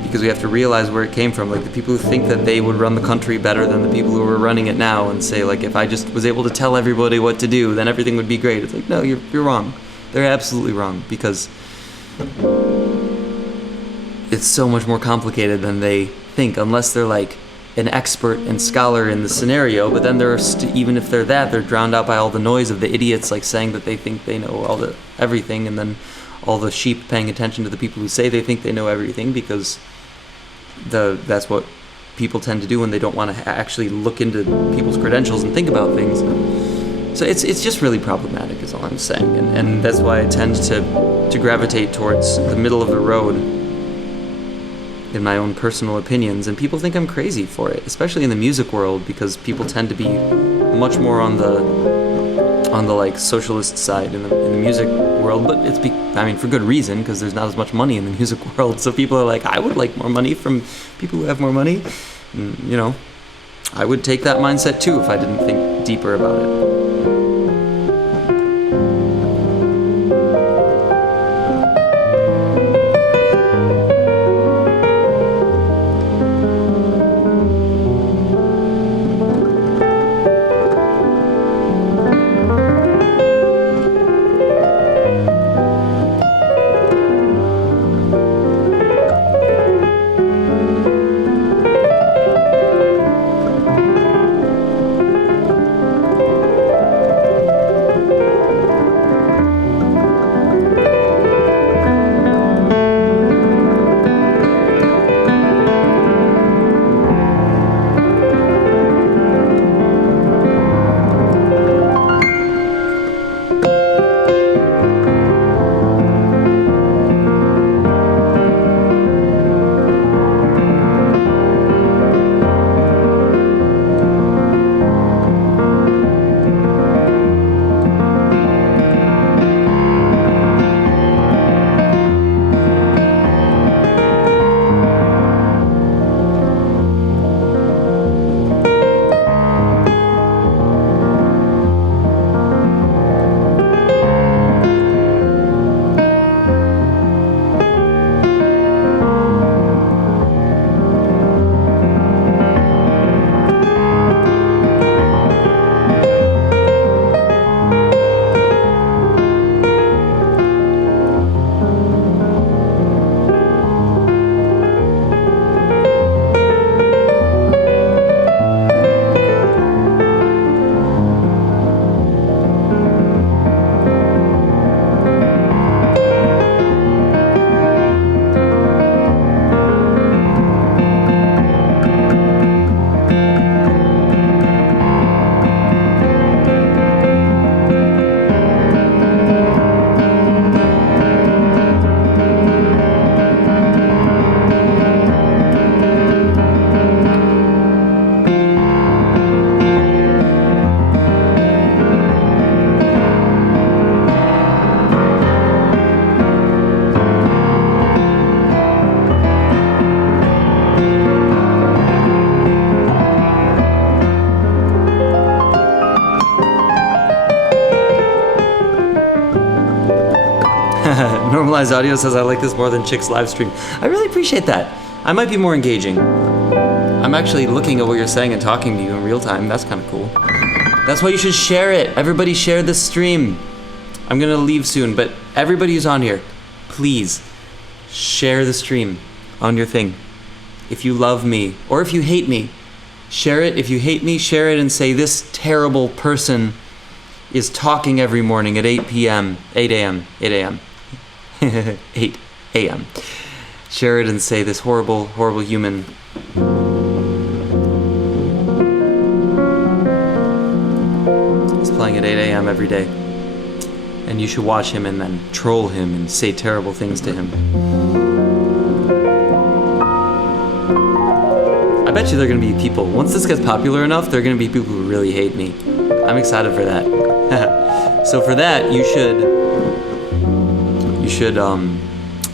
Because we have to realize where it came from. Like, the people who think that they would run the country better than the people who are running it now, and say, like, if I just was able to tell everybody what to do, then everything would be great. It's like, no, you're wrong. They're absolutely wrong, because it's so much more complicated than they think, unless they're like an expert and scholar in the scenario. But then even if they're that, they're drowned out by all the noise of the idiots, like, saying that they think they know everything, and then all the sheep paying attention to the people who say they think they know everything, because that's what people tend to do when they don't want to actually look into people's credentials and think about things. So it's just really problematic, is all I'm saying, and that's why I tend to gravitate towards the middle of the road in my own personal opinions, and people think I'm crazy for it, especially in the music world, because people tend to be much more on the like socialist side in the music world. But I mean, for good reason, because there's not as much money in the music world. So people are like, I would like more money from people who have more money. And, you know, I would take that mindset too if I didn't think deeper about it. Customized Audio says, I like this more than Chick's live stream. I really appreciate that. I might be more engaging. I'm actually looking at what you're saying and talking to you in real time. That's kind of cool. That's why you should share it. Everybody share this stream. I'm gonna leave soon, but everybody who's on here, please share the stream on your thing. If you love me, or if you hate me, share it. If you hate me, share it and say, this terrible person is talking every morning at 8 p.m., 8 a.m., 8 a.m., 8 a.m. Share it and say, this horrible, horrible human. He's playing at 8 a.m. every day. And you should watch him and then troll him and say terrible things to him. I bet you there are going to be people, once this gets popular enough, there are going to be people who really hate me. I'm excited for that. So for that, you should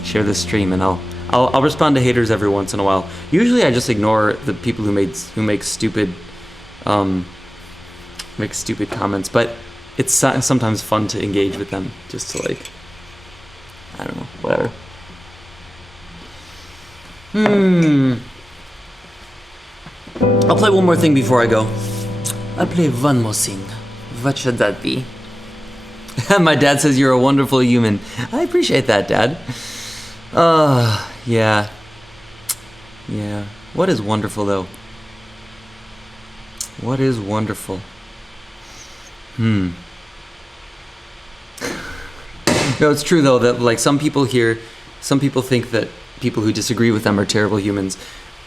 share this stream, and I'll respond to haters every once in a while. Usually I just ignore the people who make stupid comments, but it's sometimes fun to engage with them, just to like, I don't know, whatever. I'll play one more thing before I go. I'll play one more thing. What should that be? My dad says you're a wonderful human. I appreciate that, Dad. Yeah. Yeah. What is wonderful, though? What is wonderful? No, it's true, though, that like some people think that people who disagree with them are terrible humans,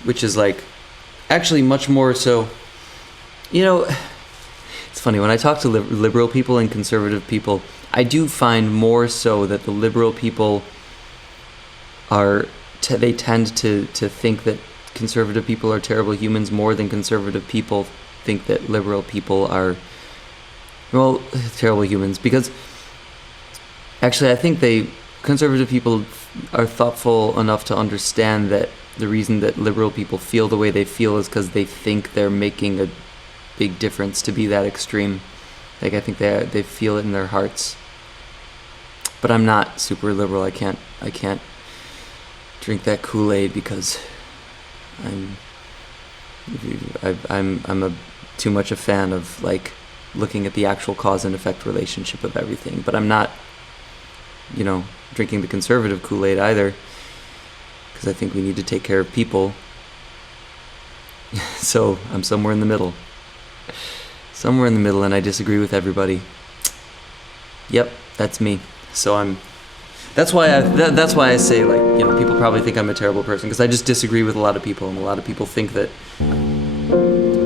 which is like actually much more so. You know, it's funny, when I talk to liberal people and conservative people, I do find more so that the liberal people they tend to think that conservative people are terrible humans more than conservative people think that liberal people are, well, terrible humans. Because actually I think conservative people are thoughtful enough to understand that the reason that liberal people feel the way they feel is because they think they're making a big difference to be that extreme. Like, I think they feel it in their hearts. But I'm not super liberal. I can't drink that Kool-Aid because I'm too much a fan of like looking at the actual cause and effect relationship of everything. But I'm not, drinking the conservative Kool-Aid either, because I think we need to take care of people. So I'm somewhere in the middle. Somewhere in the middle, and I disagree with everybody. Yep, that's me. So that's why I say, like, people probably think I'm a terrible person, because I just disagree with a lot of people, and a lot of people think that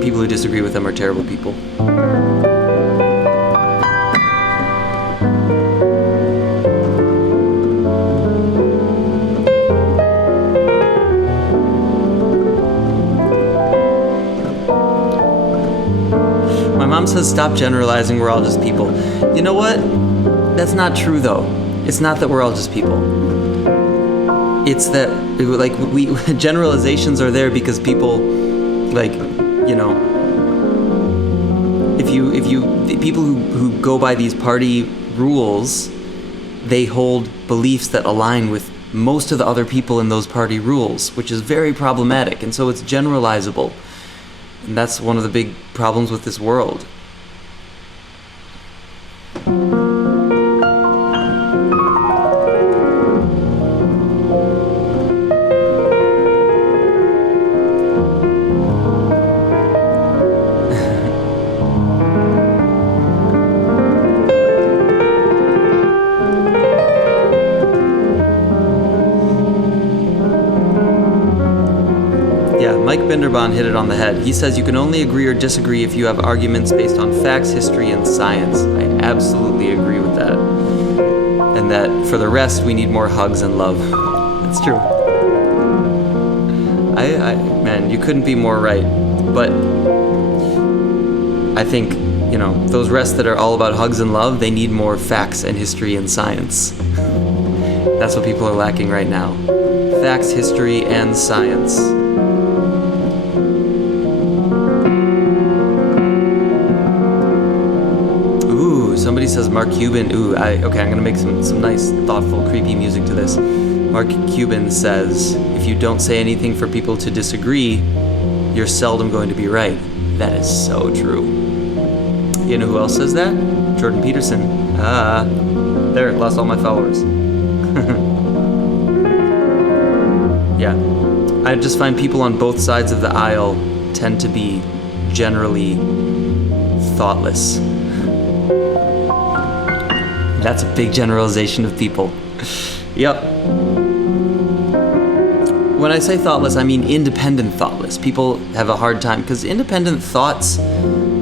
people who disagree with them are terrible people. Mom says stop generalizing, we're all just people. You know what? That's not true, though. It's not that we're all just people. It's that, like, generalizations are there because people, like, people who go by these party rules, they hold beliefs that align with most of the other people in those party rules, which is very problematic, and so it's generalizable. And that's one of the big problems with this world. Mike Binderbon hit it on the head. He says you can only agree or disagree if you have arguments based on facts, history, and science. I absolutely agree with that. And that for the rest, we need more hugs and love. That's true. Man, you couldn't be more right. But I think, those rest that are all about hugs and love, they need more facts and history and science. That's what people are lacking right now. Facts, history, and science. Somebody says Mark Cuban. Okay, I'm gonna make some nice, thoughtful, creepy music to this. Mark Cuban says, if you don't say anything for people to disagree, you're seldom going to be right. That is so true. You know who else says that? Jordan Peterson. There, lost all my followers. Yeah. I just find people on both sides of the aisle tend to be generally thoughtless. That's a big generalization of people. Yep. When I say thoughtless, I mean independent thoughtless. People have a hard time because independent thoughts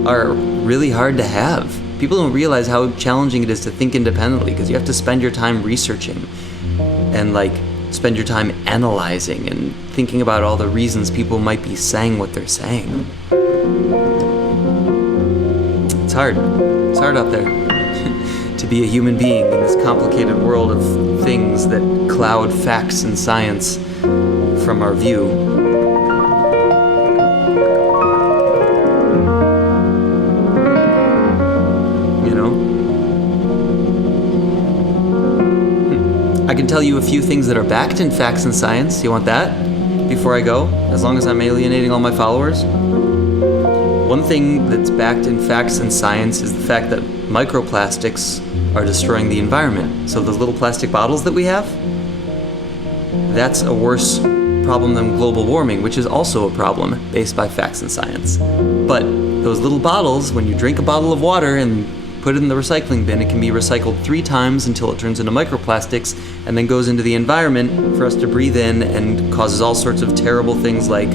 are really hard to have. People don't realize how challenging it is to think independently because you have to spend your time researching and spend your time analyzing and thinking about all the reasons people might be saying what they're saying. It's hard. It's hard out there to be a human being in this complicated world of things that cloud facts and science from our view. You know? I can tell you a few things that are backed in facts and science. You want that? Before I go? As long as I'm alienating all my followers? One thing that's backed in facts and science is the fact that microplastics are destroying the environment. So those little plastic bottles that we have, that's a worse problem than global warming, which is also a problem based by facts and science. But those little bottles, when you drink a bottle of water and put it in the recycling bin, it can be recycled 3 times until it turns into microplastics and then goes into the environment for us to breathe in and causes all sorts of terrible things like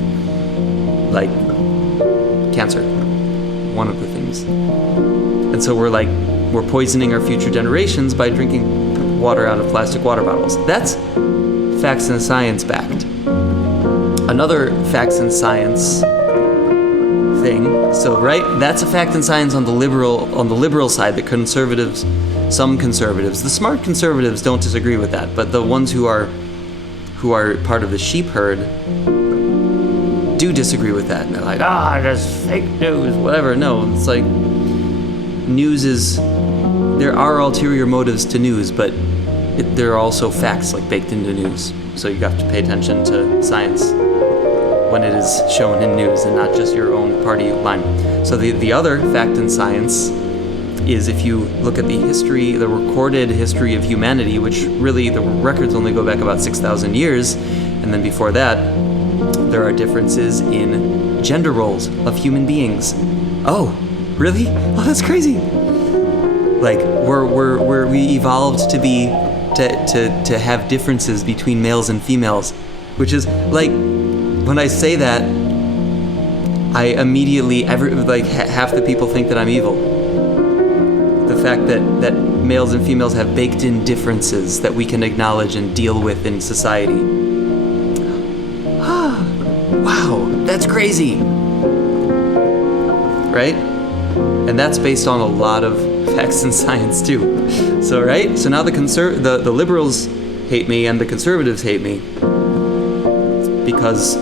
cancer, one of the things. And so we're poisoning our future generations by drinking water out of plastic water bottles. That's facts and science backed. Another facts and science thing. So that's a fact and science on the liberal side. The conservatives, some conservatives, the smart conservatives don't disagree with that, but the ones who are part of the sheep herd do disagree with that. And they're like, that's fake news, whatever. No, it's like there are ulterior motives to news, but there are also facts baked into news. So you have to pay attention to science when it is shown in news and not just your own party line. So the other fact in science is if you look at the recorded history of humanity, which really the records only go back about 6,000 years, and then before that, there are differences in gender roles of human beings. Oh, really? Oh, that's crazy. We evolved to have differences between males and females, which is when I say that, I immediately half the people think that I'm evil. The fact that males and females have baked in differences that we can acknowledge and deal with in society. Wow, that's crazy. Right? And that's based on a lot of facts and science too. So now the liberals hate me and the conservatives hate me because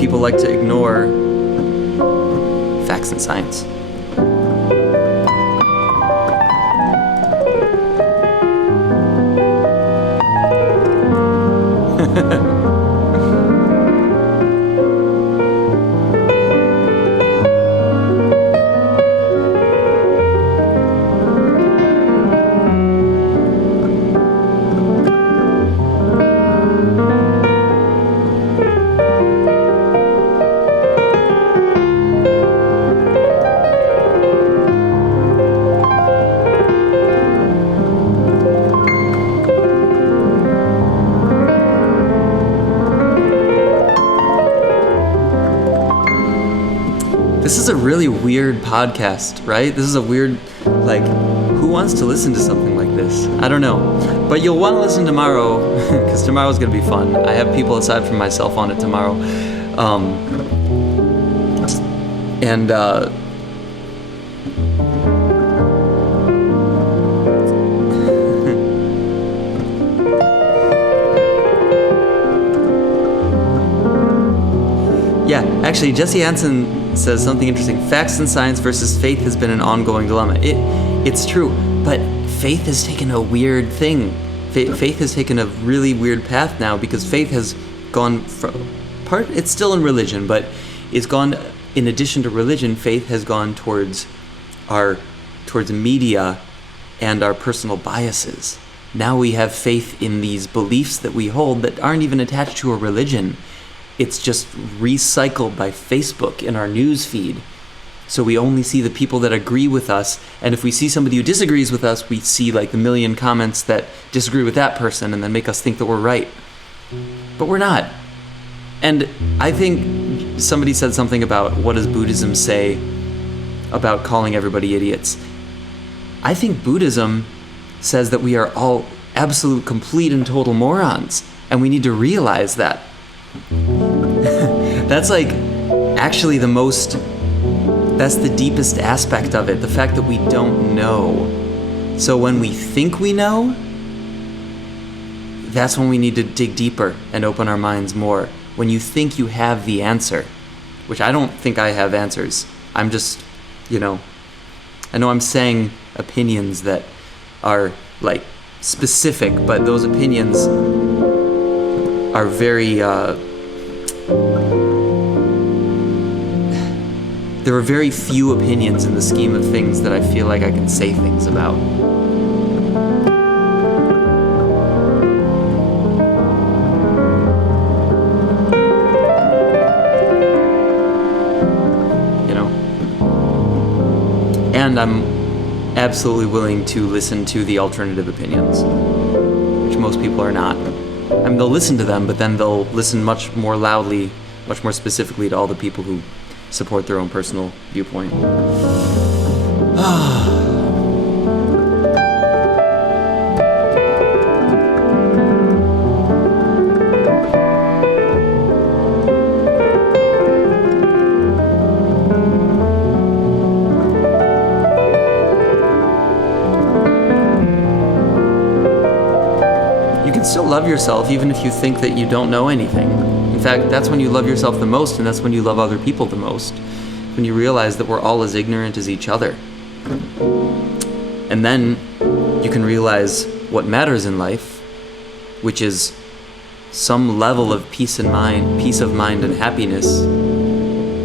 people like to ignore facts and science. This is a really weird podcast, right? This is a weird, who wants to listen to something like this? I don't know. But you'll want to listen tomorrow, because tomorrow's going to be fun. I have people aside from myself on it tomorrow. Yeah, actually, Jesse Hansen says something interesting. Facts and science versus faith has been an ongoing dilemma. It's true, but faith has taken a weird thing. Faith has taken a really weird path now, because faith has gone from it's still in religion, but it's gone, in addition to religion, faith has gone towards media and our personal biases. Now we have faith in these beliefs that we hold that aren't even attached to a religion. It's just recycled by Facebook in our news feed. So we only see the people that agree with us, and if we see somebody who disagrees with us, we see like the million comments that disagree with that person and then make us think that we're right. But we're not. And I think somebody said something about, what does Buddhism say about calling everybody idiots? I think Buddhism says that we are all absolute, complete, and total morons, and we need to realize that. That's like actually that's the deepest aspect of it, the fact that we don't know. So when we think we know, that's when we need to dig deeper and open our minds more. When you think you have the answer, which I don't think I have answers. I'm just, I know I'm saying opinions that are like specific, but those opinions are very, there are very few opinions in the scheme of things that I feel like I can say things about. And I'm absolutely willing to listen to the alternative opinions, which most people are not. I mean, they'll listen to them, but then they'll listen much more loudly, much more specifically to all the people who support their own personal viewpoint. You can still love yourself even if you think that you don't know anything. In fact, that's when you love yourself the most, and that's when you love other people the most. When you realize that we're all as ignorant as each other. And then you can realize what matters in life, which is some level of peace of mind and happiness,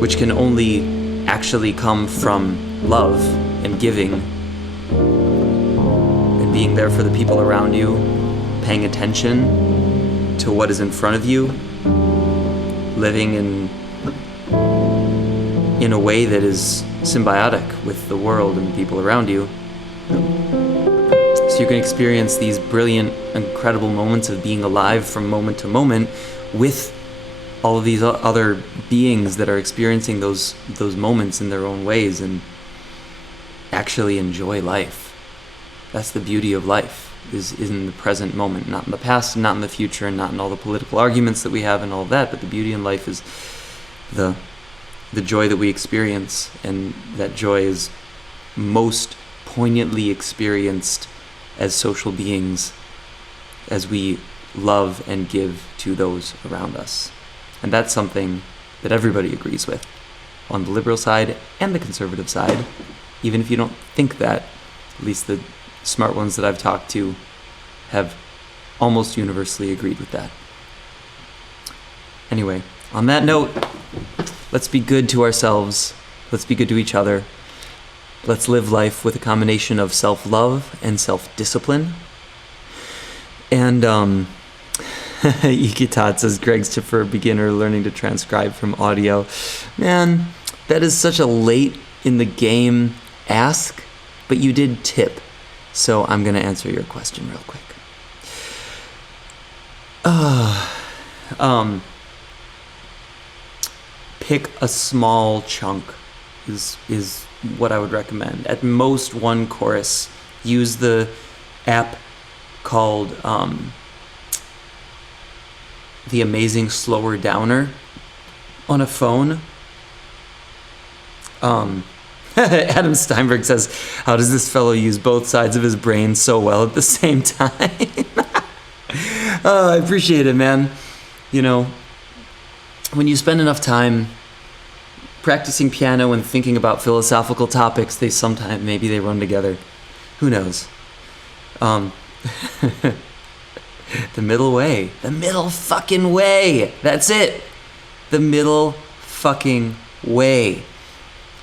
which can only actually come from love and giving and being there for the people around you, paying attention to what is in front of you, living in a way that is symbiotic with the world and the people around you. So you can experience these brilliant, incredible moments of being alive from moment to moment with all of these other beings that are experiencing those moments in their own ways and actually enjoy life. That's the beauty of life, is in the present moment, not in the past, not in the future, and not in all the political arguments that we have and all of that, but the beauty in life is the joy that we experience, and that joy is most poignantly experienced as social beings as we love and give to those around us. And that's something that everybody agrees with, on the liberal side and the conservative side, even if you don't think that. At least the smart ones that I've talked to have almost universally agreed with that. Anyway, on that note, let's be good to ourselves. Let's be good to each other. Let's live life with a combination of self-love and self-discipline. And Ikitat says, Greg's tip for a beginner learning to transcribe from audio. Man, that is such a late in the game ask, but you did tip. So I'm going to answer your question real quick. Pick a small chunk is what I would recommend. At most one chorus. Use the app called The Amazing Slower Downer on a phone. Adam Steinberg says, how does this fellow use both sides of his brain so well at the same time? I appreciate it, man. When you spend enough time practicing piano and thinking about philosophical topics, maybe they run together. Who knows? The middle way. The middle fucking way. That's it. The middle fucking way.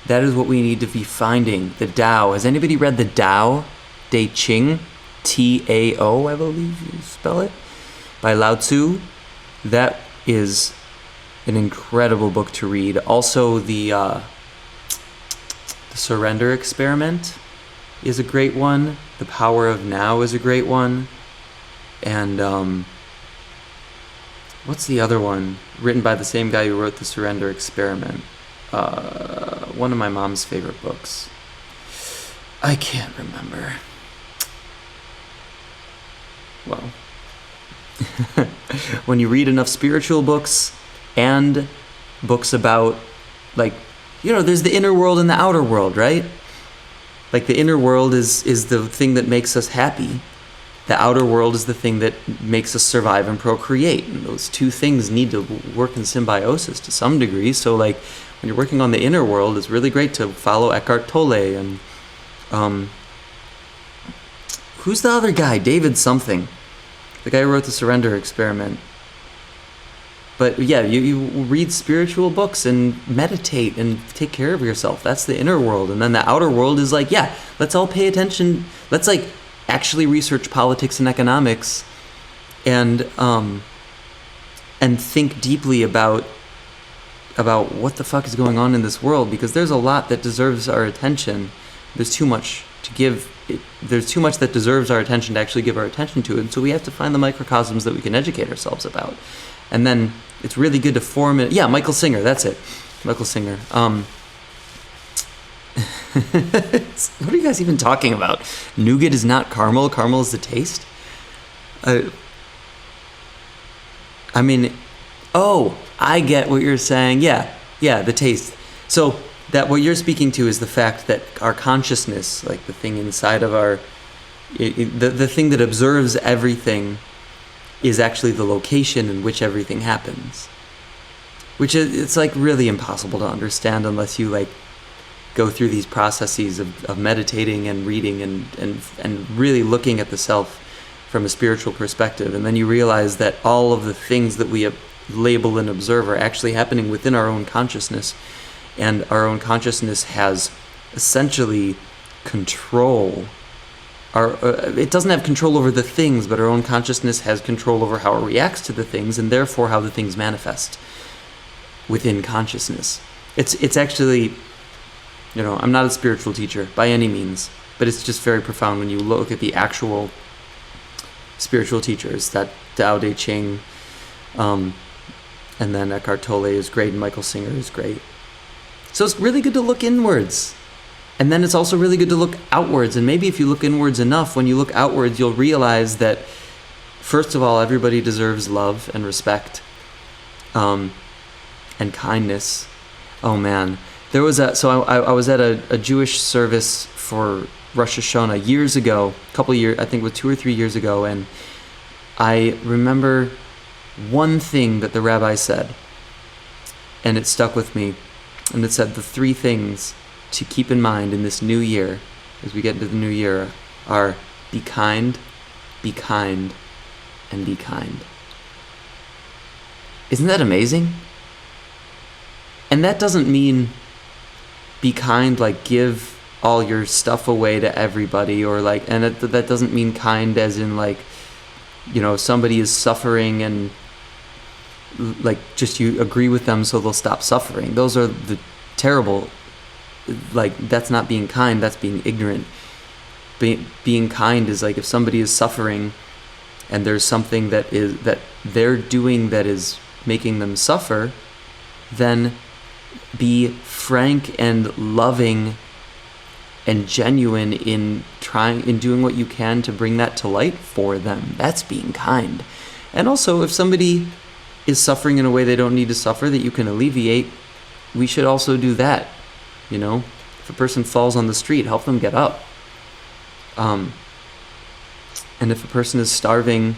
That is what we need to be finding. The Tao. Has anybody read the Tao Te Ching? Tao, I believe you spell it. By Lao Tzu. That is an incredible book to read. Also, the Surrender Experiment is a great one. The Power of Now is a great one. And what's the other one? Written by the same guy who wrote The Surrender Experiment. One of my mom's favorite books. I can't remember. Well, when you read enough spiritual books and books about, like, there's the inner world and the outer world, right? Like, the inner world is the thing that makes us happy. The outer world is the thing that makes us survive and procreate. And those two things need to work in symbiosis to some degree. So, like, when you're working on the inner world, it's really great to follow Eckhart Tolle and who's the other guy? David something. The guy who wrote The Surrender Experiment. But yeah, you read spiritual books and meditate and take care of yourself. That's the inner world. And then the outer world is like, yeah, let's all pay attention. Let's like actually research politics and economics and think deeply about what the fuck is going on in this world, because there's a lot that deserves our attention. There's too much to give. There's too much that deserves our attention to actually give our attention to it. And so we have to find the microcosms that we can educate ourselves about. And then it's really good to form it. Yeah, Michael Singer, that's it. Michael Singer. What are you guys even talking about? Nougat is not caramel. Caramel is the taste? I mean, oh, I get what you're saying. Yeah, the taste. So that what you're speaking to is the fact that our consciousness, like the thing inside of the thing that observes everything, is actually the location in which everything happens. Which it's like really impossible to understand unless you like go through these processes of meditating and reading and really looking at the self from a spiritual perspective. And then you realize that all of the things that we label and observe are actually happening within our own consciousness. And our own consciousness has essentially control. It doesn't have control over the things, but our own consciousness has control over how it reacts to the things, and therefore how the things manifest within consciousness. It's actually, I'm not a spiritual teacher by any means, but it's just very profound when you look at the actual spiritual teachers. That Tao Te Ching, and then Eckhart Tolle is great, and Michael Singer is great. So it's really good to look inwards. And then it's also really good to look outwards. And maybe if you look inwards enough, when you look outwards, you'll realize that, first of all, everybody deserves love and respect, and kindness. Oh man, there was I was at a Jewish service for Rosh Hashanah years ago, I think it was 2 or 3 years ago, and I remember one thing that the rabbi said, and it stuck with me, and it said the 3 things to keep in mind in this new year, as we get into the new year, are be kind, and be kind. Isn't that amazing? And that doesn't mean be kind like give all your stuff away to everybody, or like, and that doesn't mean kind as in like, somebody is suffering and like just you agree with them so they'll stop suffering. Those are the terrible, like, that's not being kind, that's being ignorant. Being kind is like if somebody is suffering and there's something that they're doing that is making them suffer, then be frank and loving and genuine in doing what you can to bring that to light for them. That's being kind. And also, if somebody is suffering in a way they don't need to suffer that you can alleviate, we should also do that. If a person falls on the street, help them get up. And if a person is starving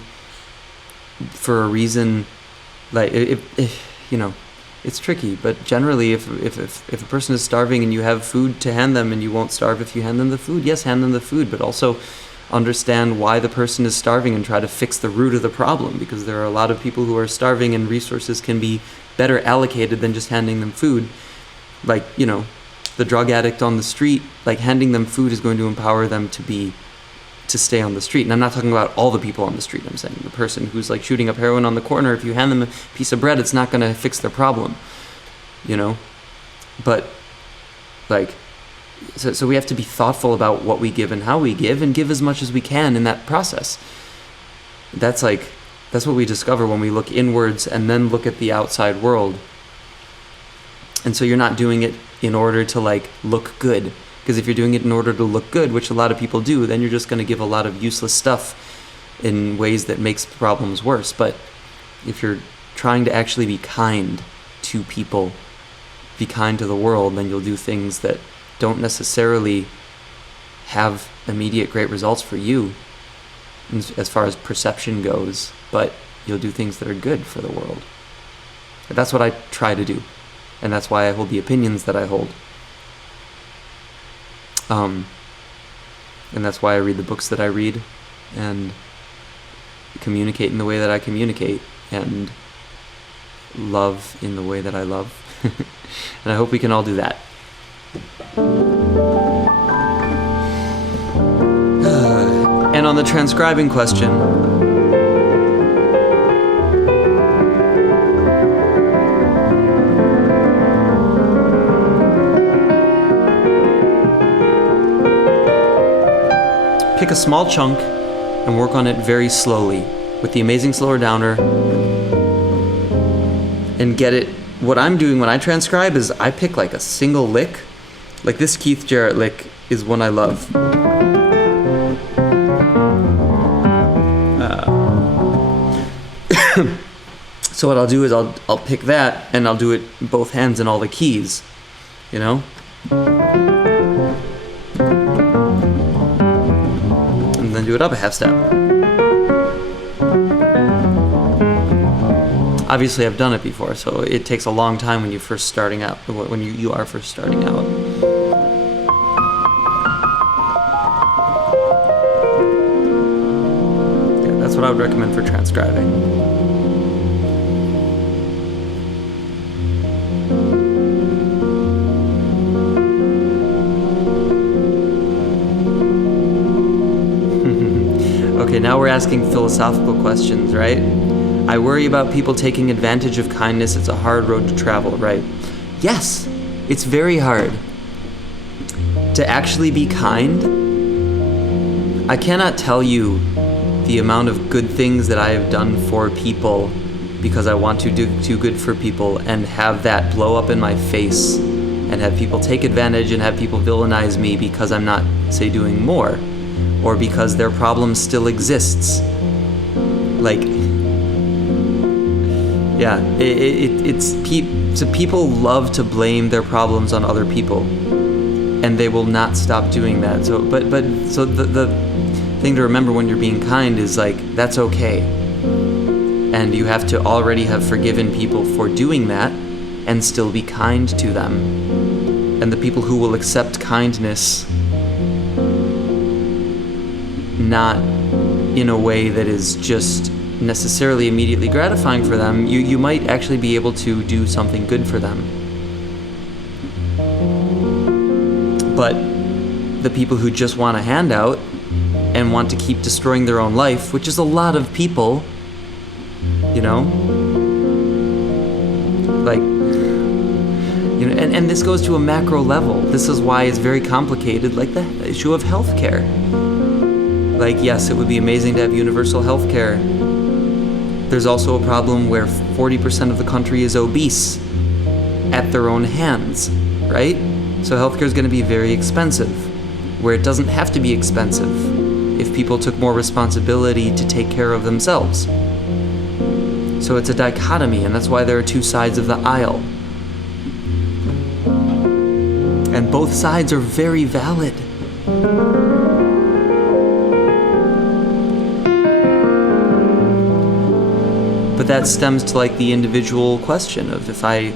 for a reason, like if it's tricky, but generally, if a person is starving and you have food to hand them and you won't starve if you hand them the food, yes, hand them the food, but also understand why the person is starving and try to fix the root of the problem, because there are a lot of people who are starving and resources can be better allocated than just handing them food. Like, you know, the drug addict on the street, like handing them food is going to empower them to stay on the street. And I'm not talking about all the people on the street. I'm saying the person who's like shooting up heroin on the corner, if you hand them a piece of bread, it's not going to fix their problem, you know? But like, so we have to be thoughtful about what we give and how we give, and give as much as we can in that process. That's what we discover when we look inwards and then look at the outside world. And so you're not doing it in order to like look good. Because if you're doing it in order to look good, which a lot of people do, then you're just going to give a lot of useless stuff in ways that makes problems worse. But if you're trying to actually be kind to people, be kind to the world, then you'll do things that don't necessarily have immediate great results for you as far as perception goes, but you'll do things that are good for the world. That's what I try to do, and that's why I hold the opinions that I hold. And that's why I read the books that I read, and communicate in the way that I communicate, and love in the way that I love. And I hope we can all do that. And on the transcribing question, pick a small chunk and work on it very slowly with the Amazing Slower Downer, and get it. What I'm doing when I transcribe is I pick like a single lick. Like this Keith Jarrett lick is one I love. So what I'll do is I'll pick that and I'll do it both hands in all the keys, you know? And then do it up a half step. Obviously I've done it before, so it takes a long time when you're first starting out, when you are first starting out. Yeah, that's what I would recommend for transcribing. Okay, now we're asking philosophical questions, right? I worry about people taking advantage of kindness. It's a hard road to travel, right? Yes, it's very hard. To actually be kind, I cannot tell you the amount of good things that I have done for people because I want to do good for people, and have that blow up in my face and have people take advantage and have people villainize me because I'm not, say, doing more, or because their problem still exists. Like, yeah, so people love to blame their problems on other people, and they will not stop doing that. So, so the thing to remember when you're being kind is like, that's okay, and you have to already have forgiven people for doing that, and still be kind to them. And the people who will accept kindness, not in a way that is just necessarily immediately gratifying for them, you might actually be able to do something good for them. But the people who just want a handout and want to keep destroying their own life, which is a lot of people, you know, like, you know, and this goes to a macro level. This is why it's very complicated, like the issue of healthcare. Like, yes, it would be amazing to have universal healthcare. There's also a problem where 40% of the country is obese at their own hands, right? So healthcare is going to be very expensive, where it doesn't have to be expensive if people took more responsibility to take care of themselves. So it's a dichotomy, and that's why there are two sides of the aisle. And both sides are very valid. But that stems to like the individual question of, if I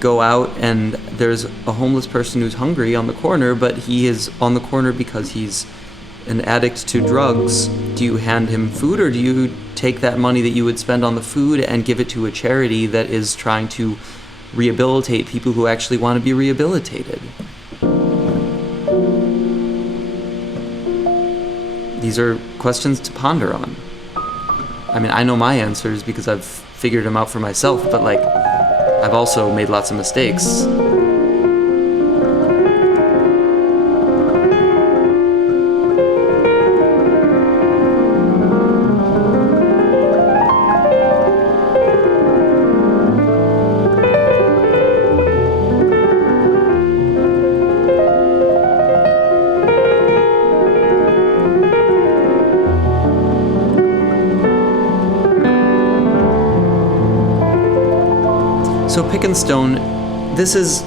go out and there's a homeless person who's hungry on the corner, but he is on the corner because he's an addict to drugs. Do you hand him food, or do you take that money that you would spend on the food and give it to a charity that is trying to rehabilitate people who actually want to be rehabilitated? These are questions to ponder on. I mean, I know my answers because I've figured them out for myself, but like, I've also made lots of mistakes. So Pick and Stone, this is,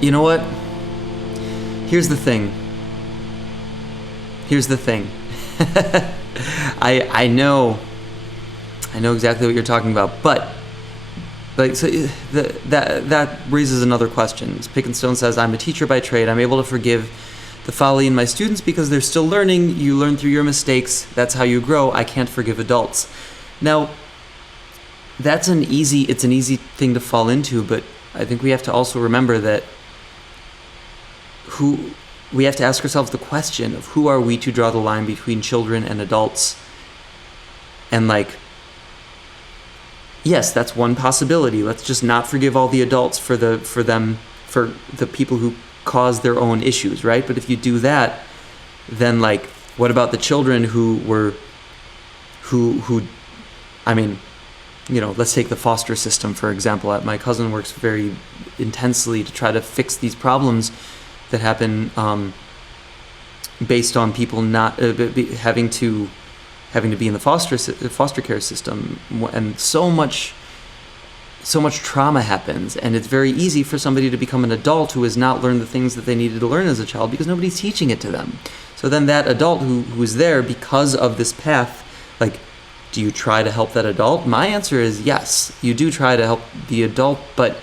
you know what? Here's the thing. I know exactly what you're talking about, but like, so that raises another question. Pick and Stone says, I'm a teacher by trade. I'm able to forgive the folly in my students because they're still learning. You learn through your mistakes. That's how you grow. I can't forgive adults. Now, it's an easy thing to fall into, but I think we have to also remember that we have to ask ourselves the question of who are we to draw the line between children and adults. And like, yes, that's one possibility. Let's just not forgive all the adults for the people who cause their own issues, right? But if you do that, then like, what about the children who I mean, you know, let's take the foster system, for example. My cousin works very intensely to try to fix these problems that happen based on people not having to be in the foster care system, and so much trauma happens, and it's very easy for somebody to become an adult who has not learned the things that they needed to learn as a child because nobody's teaching it to them. So then that adult who is there because of this path, like, do you try to help that adult? My answer is yes. You do try to help the adult, but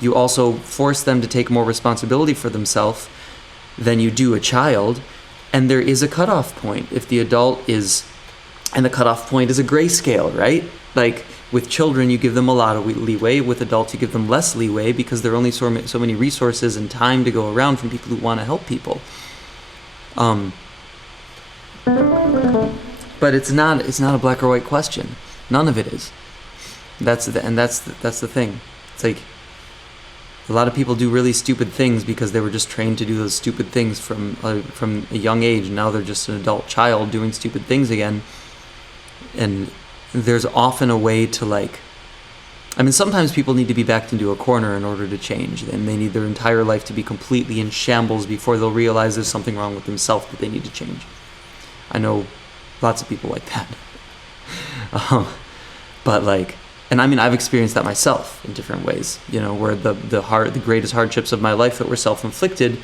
you also force them to take more responsibility for themselves than you do a child. And there is a cutoff point. If the adult is, and the cutoff point is a grayscale, right? Like with children, you give them a lot of leeway. With adults, you give them less leeway because there are only so many resources and time to go around from people who want to help people. But it's not a black or white question. None of it is. That's the thing. It's like a lot of people do really stupid things because they were just trained to do those stupid things from a young age. And now they're just an adult child doing stupid things again. And there's often a way to like, I mean, sometimes people need to be backed into a corner in order to change. And they need their entire life to be completely in shambles before they'll realize there's something wrong with themselves that they need to change. I know lots of people like that. But like, and I mean, I've experienced that myself in different ways, you know, where the greatest hardships of my life that were self-inflicted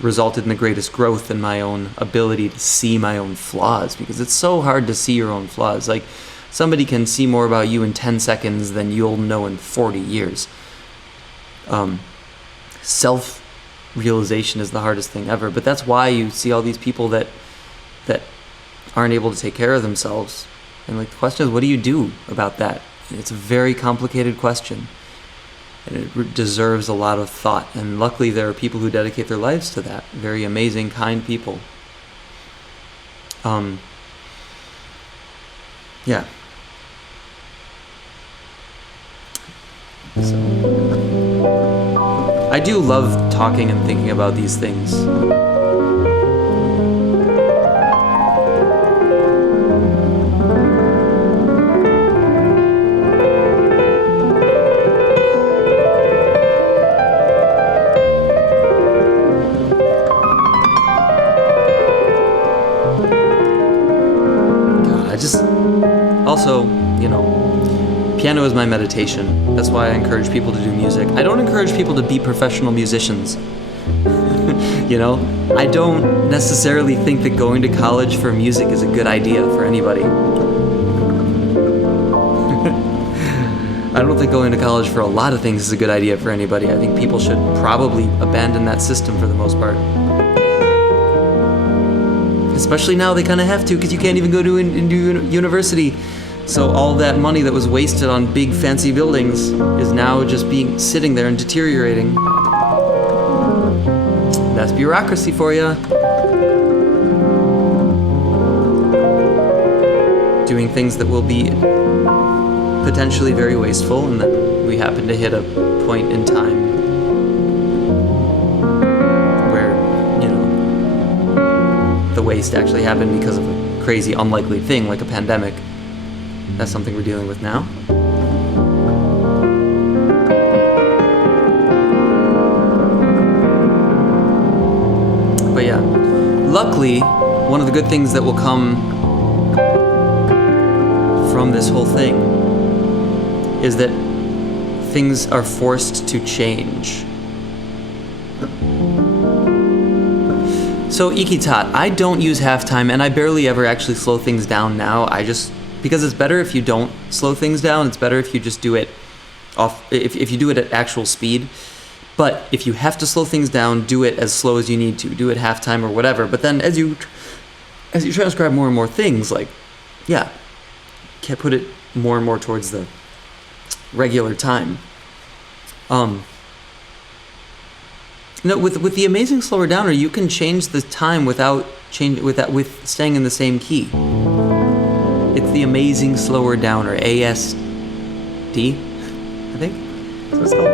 resulted in the greatest growth in my own ability to see my own flaws, because it's so hard to see your own flaws. Like, somebody can see more about you in 10 seconds than you'll know in 40 years. Self-realization is the hardest thing ever, but that's why you see all these people that aren't able to take care of themselves. And like, the question is, what do you do about that? And it's a very complicated question, and it deserves a lot of thought. And luckily there are people who dedicate their lives to that. Very amazing, kind people. Yeah. So I do love talking and thinking about these things. Also, you know, piano is my meditation. That's why I encourage people to do music. I don't encourage people to be professional musicians. You know, I don't necessarily think that going to college for music is a good idea for anybody. I don't think going to college for a lot of things is a good idea for anybody. I think people should probably abandon that system for the most part. Especially now they kind of have to, because you can't even go to university. So all that money that was wasted on big fancy buildings is now just sitting there and deteriorating. That's bureaucracy for you. Doing things that will be potentially very wasteful, and then we happen to hit a point in time where, the waste actually happened because of a crazy, unlikely thing like a pandemic. That's something we're dealing with now. But yeah, luckily, one of the good things that will come from this whole thing is that things are forced to change. So Ikitat, I don't use halftime, and I barely ever actually slow things down now. Because it's better if you don't slow things down. It's better if you just do it if you do it at actual speed. But if you have to slow things down, do it as slow as you need to. Do it halftime or whatever. But then as you transcribe more and more things, can't put it more and more towards the regular time. With the amazing slower downer, you can change the time with staying in the same key. It's the amazing slower downer, ASD, I think that's what it's called.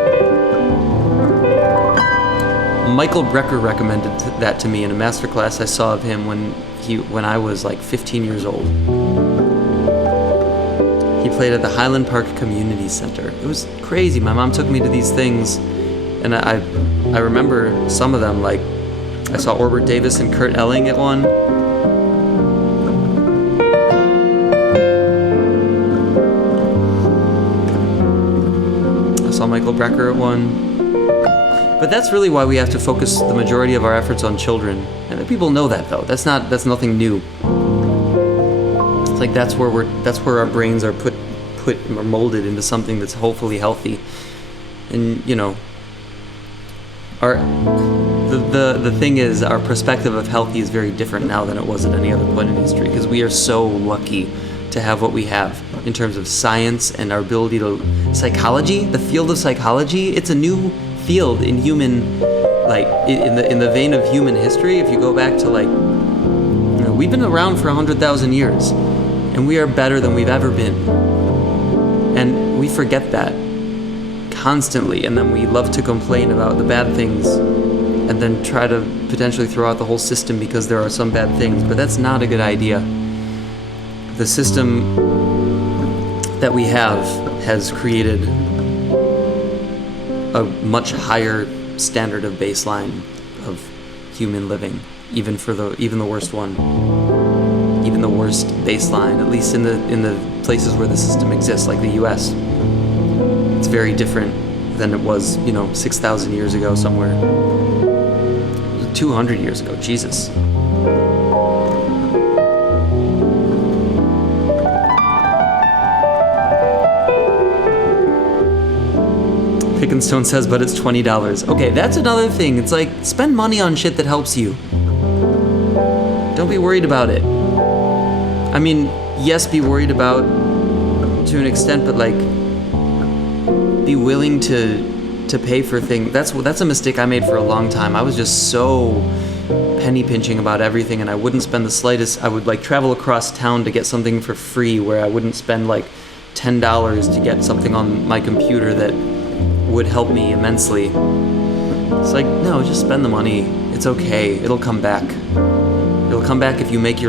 Michael Brecker recommended that to me in a masterclass I saw of him when I was like 15 years old. He played at the Highland Park Community Center. It was crazy. My mom took me to these things, and I remember some of them. Like, I saw Orbert Davis and Kurt Elling at one. I saw Michael Brecker at one. But that's really why we have to focus the majority of our efforts on children. And people know that, though. That's nothing new. It's like that's where our brains are put or molded into something that's hopefully healthy. And the thing is, our perspective of healthy is very different now than it was at any other point in history, because we are so lucky to have what we have in terms of science and our ability to psychology. The field of psychology, it's a new field in human, in the vein of human history. If you go back to we've been around for 100,000 years, and we are better than we've ever been, and we forget that constantly, and then we love to complain about the bad things and then try to potentially throw out the whole system because there are some bad things, but that's not a good idea. The system that we have has created a much higher standard of baseline of human living, even the worst one, even the worst baseline, at least in the places where the system exists, like the U.S. It's very different than it was, 6,000 years ago somewhere. 200 years ago, Jesus. Pickenstone says, but it's $20. Okay, that's another thing. It's like, spend money on shit that helps you. Don't be worried about it. I mean, yes, be worried about to an extent, but be willing to pay for things. That's a mistake I made for a long time. I was just so penny pinching about everything, and I wouldn't spend the slightest. I would travel across town to get something for free, where I wouldn't spend $10 to get something on my computer that would help me immensely. It's no, just spend the money. It's okay. It'll come back. It'll come back if you make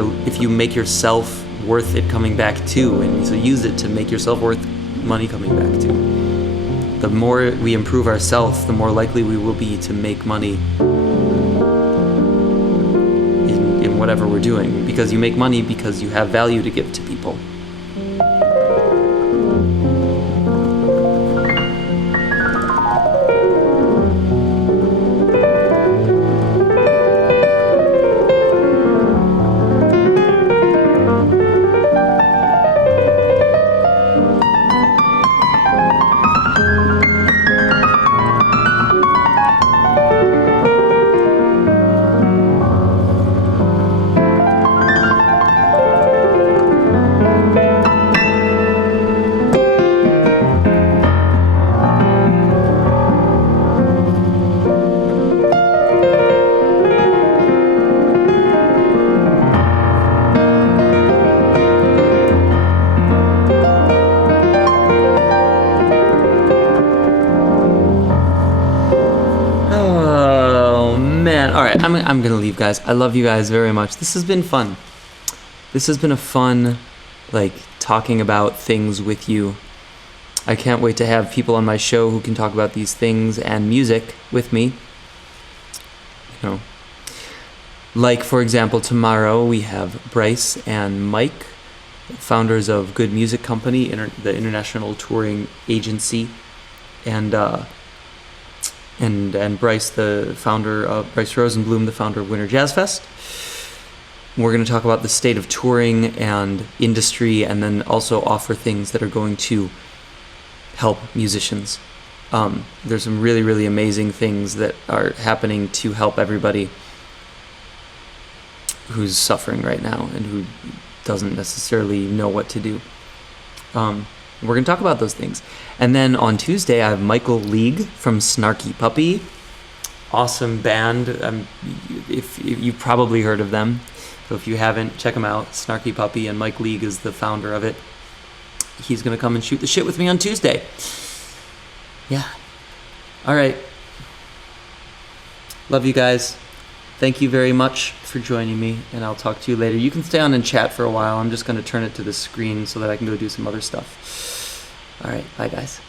yourself worth it coming back too, and so use it to make yourself worth money coming back too. The more we improve ourselves, the more likely we will be to make money in whatever we're doing, because you make money because you have value to give to people. I'm gonna leave, guys. I love you guys very much. This has been fun. This has been a fun, like, talking about things with you. I can't wait to have people on my show who can talk about these things and music with me. You know, like, for example, tomorrow we have Bryce and Mike, founders of Good Music Company, the international touring agency, and Bryce, the founder of Bryce Rosenblum, the founder of Winter Jazz Fest. We're going to talk about the state of touring and industry, and then also offer things that are going to help musicians. There's some really, really amazing things that are happening to help everybody who's suffering right now and who doesn't necessarily know what to do. We're going to talk about those things. And then on Tuesday, I have Michael League from Snarky Puppy. Awesome band. If you've probably heard of them. So if you haven't, check them out. Snarky Puppy, and Mike League is the founder of it. He's going to come and shoot the shit with me on Tuesday. Yeah. All right. Love you guys. Thank you very much for joining me, and I'll talk to you later. You can stay on and chat for a while. I'm just going to turn it to the screen so that I can go do some other stuff. All right. Bye, guys.